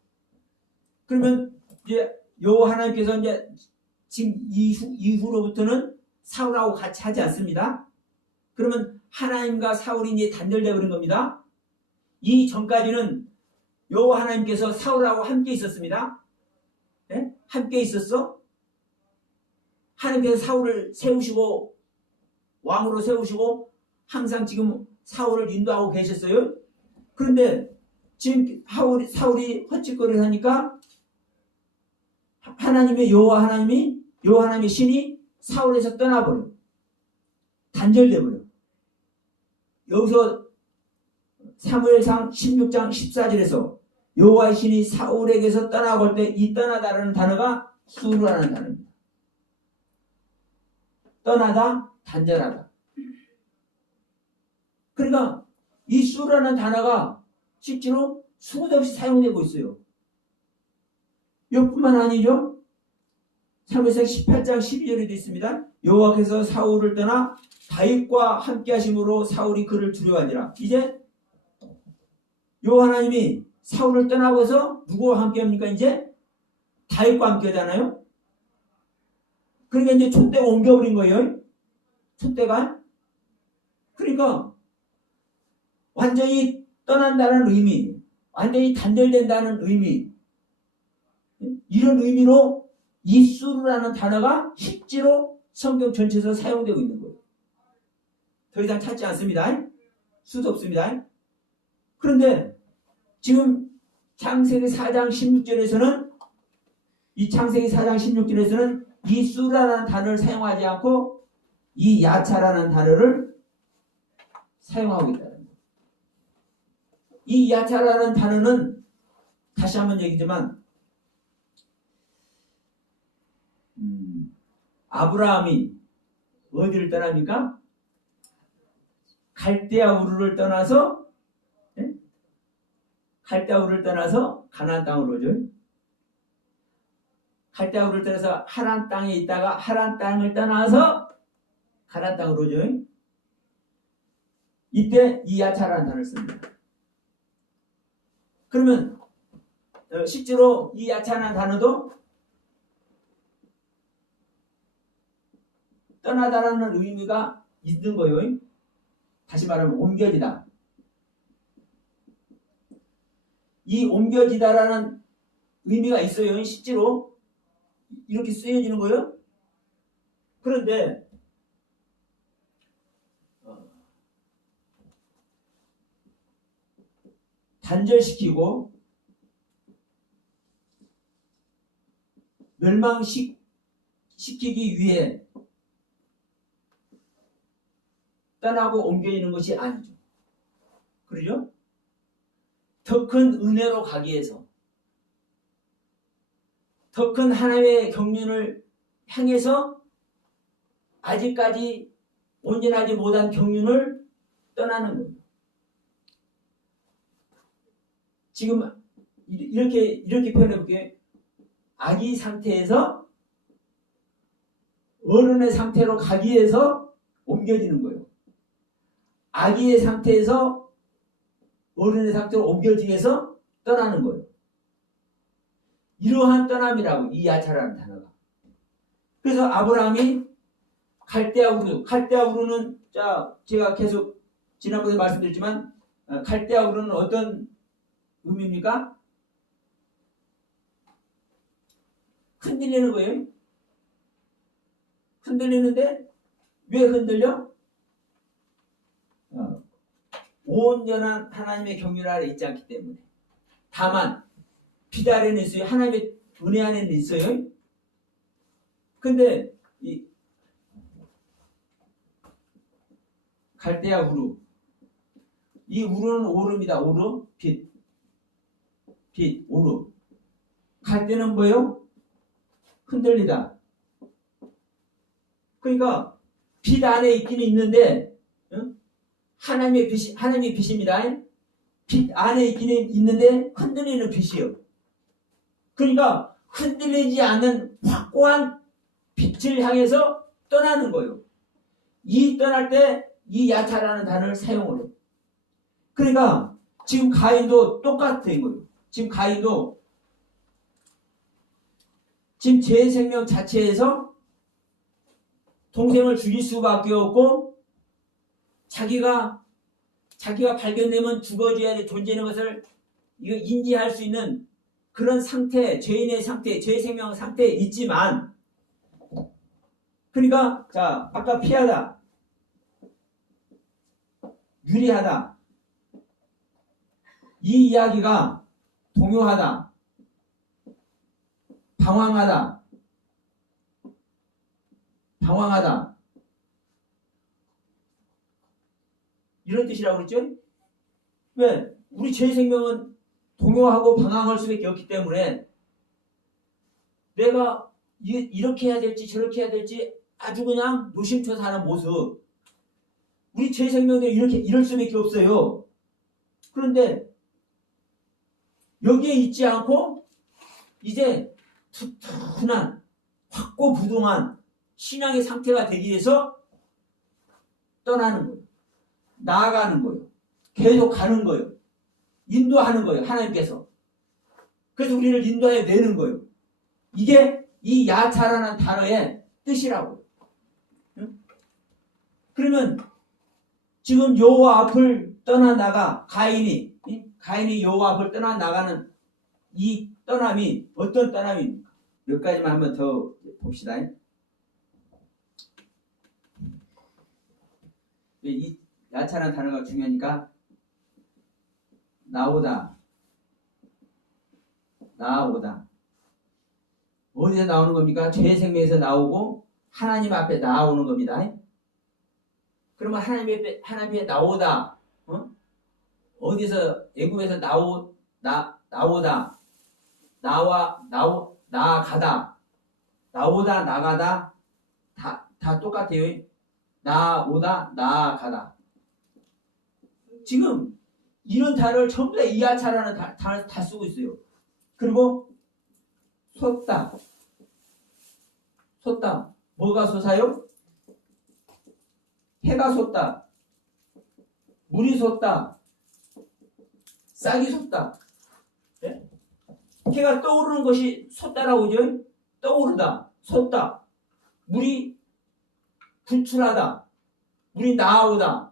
그러면 이제 하나님께서 이제 지금 이후로부터는 사울하고 같이 하지 않습니다. 그러면 하나님과 사울이 이제 단절되어 버린 겁니다. 이 전까지는 여호와 하나님께서 사울하고 함께 있었습니다. 네? 함께 있었어. 하나님께서 사울을 세우시고 왕으로 세우시고 항상 지금 사울을 인도하고 계셨어요. 그런데 지금 사울이 헛짓거리를 하니까 여호와 하나님의 신이 사울에서 떠나버려. 단절돼버려. 여기서 사무엘상 16장 14절에서 여호와의 신이 사울에게서 떠나고 할 때 이 떠나다라는 단어가 수르라는 단어입니다. 떠나다, 단절하다. 그러니까 이 수라는 단어가 실제로 수도 없이 사용되고 있어요. 이뿐만 아니죠. 사무엘상 18장 12절에도 있습니다. 여호와께서 사울을 떠나 다윗과 함께 하심으로 사울이 그를 두려워하니라. 이제 여호와 하나님이 사울을 떠나고 해서 누구와 함께 합니까? 이제 다윗과 함께 하잖아요. 그러니까 이제 촛대가 옮겨버린 거예요. 촛대가. 그러니까 완전히 떠난다는 의미, 완전히 단절된다는 의미, 이런 의미로 이수르라는 단어가 실제로 성경 전체에서 사용되고 있는 거예요. 더 이상 찾지 않습니다. 수도 없습니다. 그런데 지금 창세기 4장 16절에서는 이수라라는 단어를 사용하지 않고 이 야차라는 단어를 사용하고 있다는 거예요. 이 야차라는 단어는 다시 한번 얘기지만 아브라함이 어디를 떠납니까? 갈대아 우르를 떠나서 가나안 땅으로 오죠. 갈대아 우르를 떠나서 하란 땅에 있다가 하란 땅을 떠나서 가나안 땅으로 오죠. 이때 이 야차라는 단어를 씁니다. 그러면 실제로 이 야차라는 단어도 떠나다라는 의미가 있는 거예요. 다시 말하면 옮겨지다. 이 옮겨지다라는 의미가 있어요. 실제로 이렇게 쓰여지는 거예요. 그런데 단절시키고 멸망시키기 위해 떠나고 옮겨지는 것이 아니죠. 그러죠? 더 큰 은혜로 가기 위해서, 더 큰 하나님의 경륜을 향해서 아직까지 온전하지 못한 경륜을 떠나는 거예요. 지금 이렇게 표현해 볼게요. 아기 상태에서 어른의 상태로 가기 위해서 옮겨지는 거예요. 아기의 상태에서 어른의 상태로 옮겨지기 위해서 떠나는 거예요. 이러한 떠남이라고, 이 야차라는 단어가. 그래서 아브라함이 갈대아 우르는 자, 제가 계속 지난번에 말씀드렸지만 갈대아 우르는 어떤 의미입니까? 흔들리는 거예요. 흔들리는데 왜 흔들려? 온전한 하나님의 경륜 아래 있지 않기 때문에. 다만 빛 아래는 있어요. 하나님의 은혜 안에는 있어요. 근데 이 갈대아 우르, 이 우르는 오르입니다. 오르, 빛, 오르. 갈대는 뭐예요? 흔들리다. 그러니까 빛 안에 있기는 있는데 하나님의 빛입니다. 빛 안에 있기는 있는데 흔들리는 빛이요. 그러니까 흔들리지 않는 확고한 빛을 향해서 떠나는 거예요. 이 떠날 때 이 야차라는 단어를 사용을 해요. 그러니까 지금 가인도 똑같은 거예요. 지금 가인도 지금 제 생명 자체에서 동생을 죽일 수밖에 없고 자기가 발견되면 죽어져야 될 존재인 것을 이거 인지할 수 있는 그런 상태, 죄인의 상태, 죄 생명 상태에 있지만, 그러니까 자 아까 피하다, 유리하다, 이 이야기가 동요하다, 방황하다 이런 뜻이라고 그랬죠? 왜? 우리 죄 생명은 동요하고 방황할 수밖에 없기 때문에 내가 이렇게 해야 될지 저렇게 해야 될지 아주 그냥 노심초사 하는 모습, 우리 죄 생명은 이럴 수밖에 없어요. 그런데 여기에 있지 않고 이제 튼튼한 확고부동한 신앙의 상태가 되기 위해서 떠나는 거예요. 나아가는 거예요. 계속 가는 거예요. 인도하는 거예요. 하나님께서. 그래서 우리를 인도해 내는 거예요. 이게 이 야차라는 단어의 뜻이라고. 그러면 지금 여호와 앞을 떠나나가 가인이 여호와 앞을 떠나나가는 이 떠남이 어떤 떠남입니까? 몇 가지만 한번 더 봅시다. 이 야차라는 단어가 중요하니까 나오다. 어디서 나오는 겁니까? 죄 생명에서 나오고 하나님 앞에 나오는 겁니다. 그러면 하나님 앞에 나오다. 어디서 애굽에서 나오다. 나아가다. 나오다, 나가다 다 똑같아요. 나오다, 나아가다. 지금 이런 단어를 전부 다 이하차라는 단어를 다 쓰고 있어요. 그리고 솟다. 뭐가 솟아요? 해가 솟다. 물이 솟다. 싹이 솟다. 네? 해가 떠오르는 것이 솟다라고 하죠. 떠오르다, 솟다. 물이 분출하다. 물이 나오다.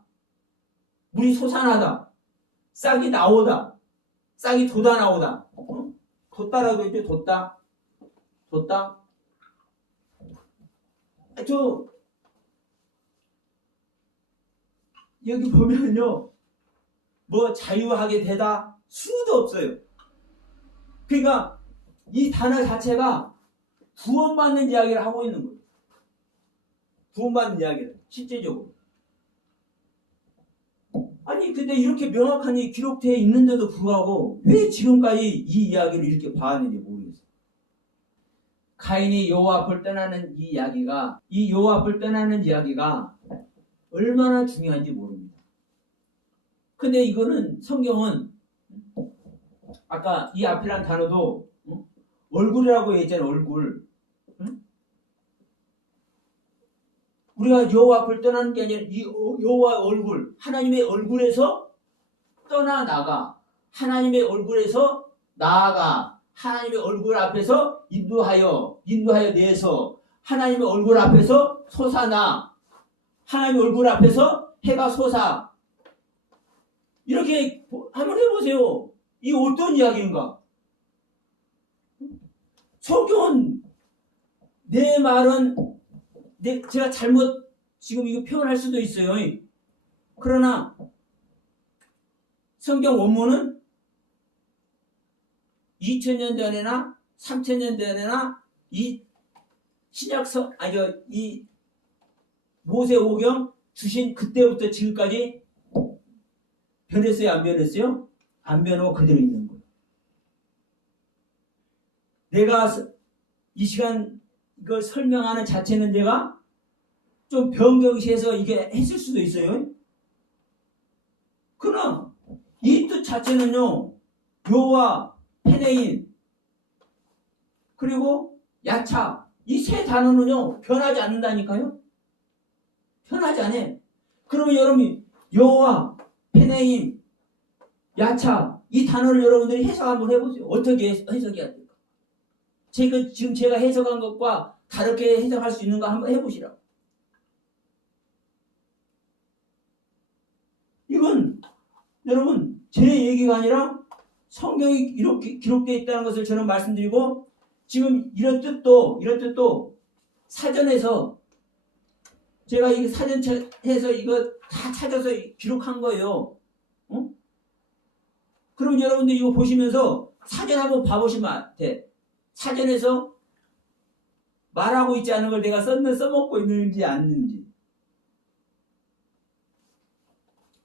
물이 솟아나다. 싹이 나오다. 싹이 돋아 나오다. 돋다라고 했죠. 돋다. 여기 보면요, 뭐 자유하게 되다 수도 없어요. 그러니까 이 단어 자체가 구원받는 이야기를 하고 있는 거예요. 구원받는 이야기를 실제적으로. 아니 근데 이렇게 명확하게 기록되어 있는데도 불구하고 왜 지금까지 이 이야기를 이렇게 봐왔는지 모르겠어요. 가인이 여호와 앞을 떠나는 이 여호와 앞을 떠나는 이야기가 얼마나 중요한지 모릅니다. 근데 이거는 성경은 아까 이 앞이란 단어도 얼굴이라고 했잖아요. 얼굴. 우리가 여호와 앞을 떠나는 게 아니라 이 여호와 얼굴, 하나님의 얼굴에서 떠나나가, 하나님의 얼굴에서 나아가, 하나님의 얼굴 앞에서 인도하여 내서, 하나님의 얼굴 앞에서 솟아나, 하나님의 얼굴 앞에서 해가 솟아. 이렇게 한번 해보세요. 이 어떤 이야기인가? 성경은 내 말은 제가 잘못 지금 이거 표현할 수도 있어요. 그러나 성경 원문은 2000년 전에나 3000년 전에나 이 신약성 이 모세오경 주신 그때부터 지금까지 변했어요? 안 변했어요? 안 변하고 그대로 있는 거예요. 내가 이 시간 이걸 설명하는 자체는 제가 좀 변경시해서 이게 했을 수도 있어요. 그러나 이 뜻 자체는요, 요와 페네인 그리고 야차 이 세 단어는요 변하지 않는다니까요. 변하지 않아요. 그러면 여러분이 요와 페네인 야차 이 단어를 여러분들이 해석 한번 해보세요. 어떻게 해석해야 될까? 지금 제가 해석한 것과 다르게 해석할 수 있는가 한번 해보시라고. 이건 여러분 제 얘기가 아니라 성경이 이렇게 기록되어 있다는 것을 저는 말씀드리고, 지금 이런 뜻도 사전에서 제가 이거 사전에서 이거 다 찾아서 기록한 거예요. 그럼 여러분들 이거 보시면서 사전 한번 봐보시면 돼. 사전에서 말하고 있지 않은 걸 내가 써먹고 있는지 않는지.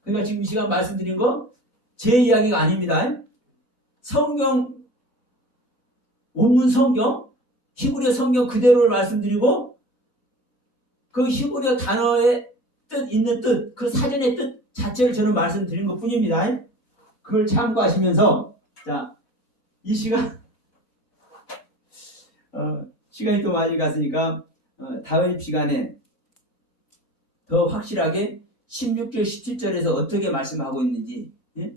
그러니까 지금 이 시간 말씀드린 거 제 이야기가 아닙니다. 성경, 원문 성경, 히브리어 성경 그대로를 말씀드리고, 그 히브리어 단어의 뜻, 있는 뜻, 그 사전의 뜻 자체를 저는 말씀드린 것 뿐입니다. 그걸 참고하시면서, 자, 이 시간, 시간이 또 많이 갔으니까, 다음 시간에 더 확실하게 16절, 17절에서 어떻게 말씀하고 있는지, 예?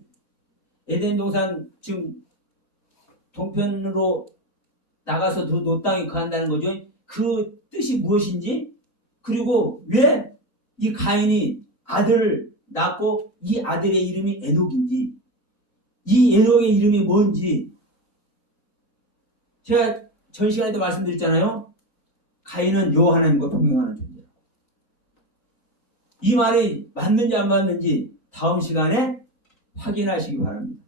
에덴 동산 지금 동편으로 나가서 노 땅에 거한다는 거죠. 그 뜻이 무엇인지, 그리고 왜 이 가인이 아들을 낳고 이 아들의 이름이 에녹인지, 이 에녹의 이름이 뭔지, 제가 전 시간에도 말씀드렸잖아요. 가인은 여호와 하나님과 동행하는 존재. 이 말이 맞는지 안 맞는지 다음 시간에 확인하시기 바랍니다.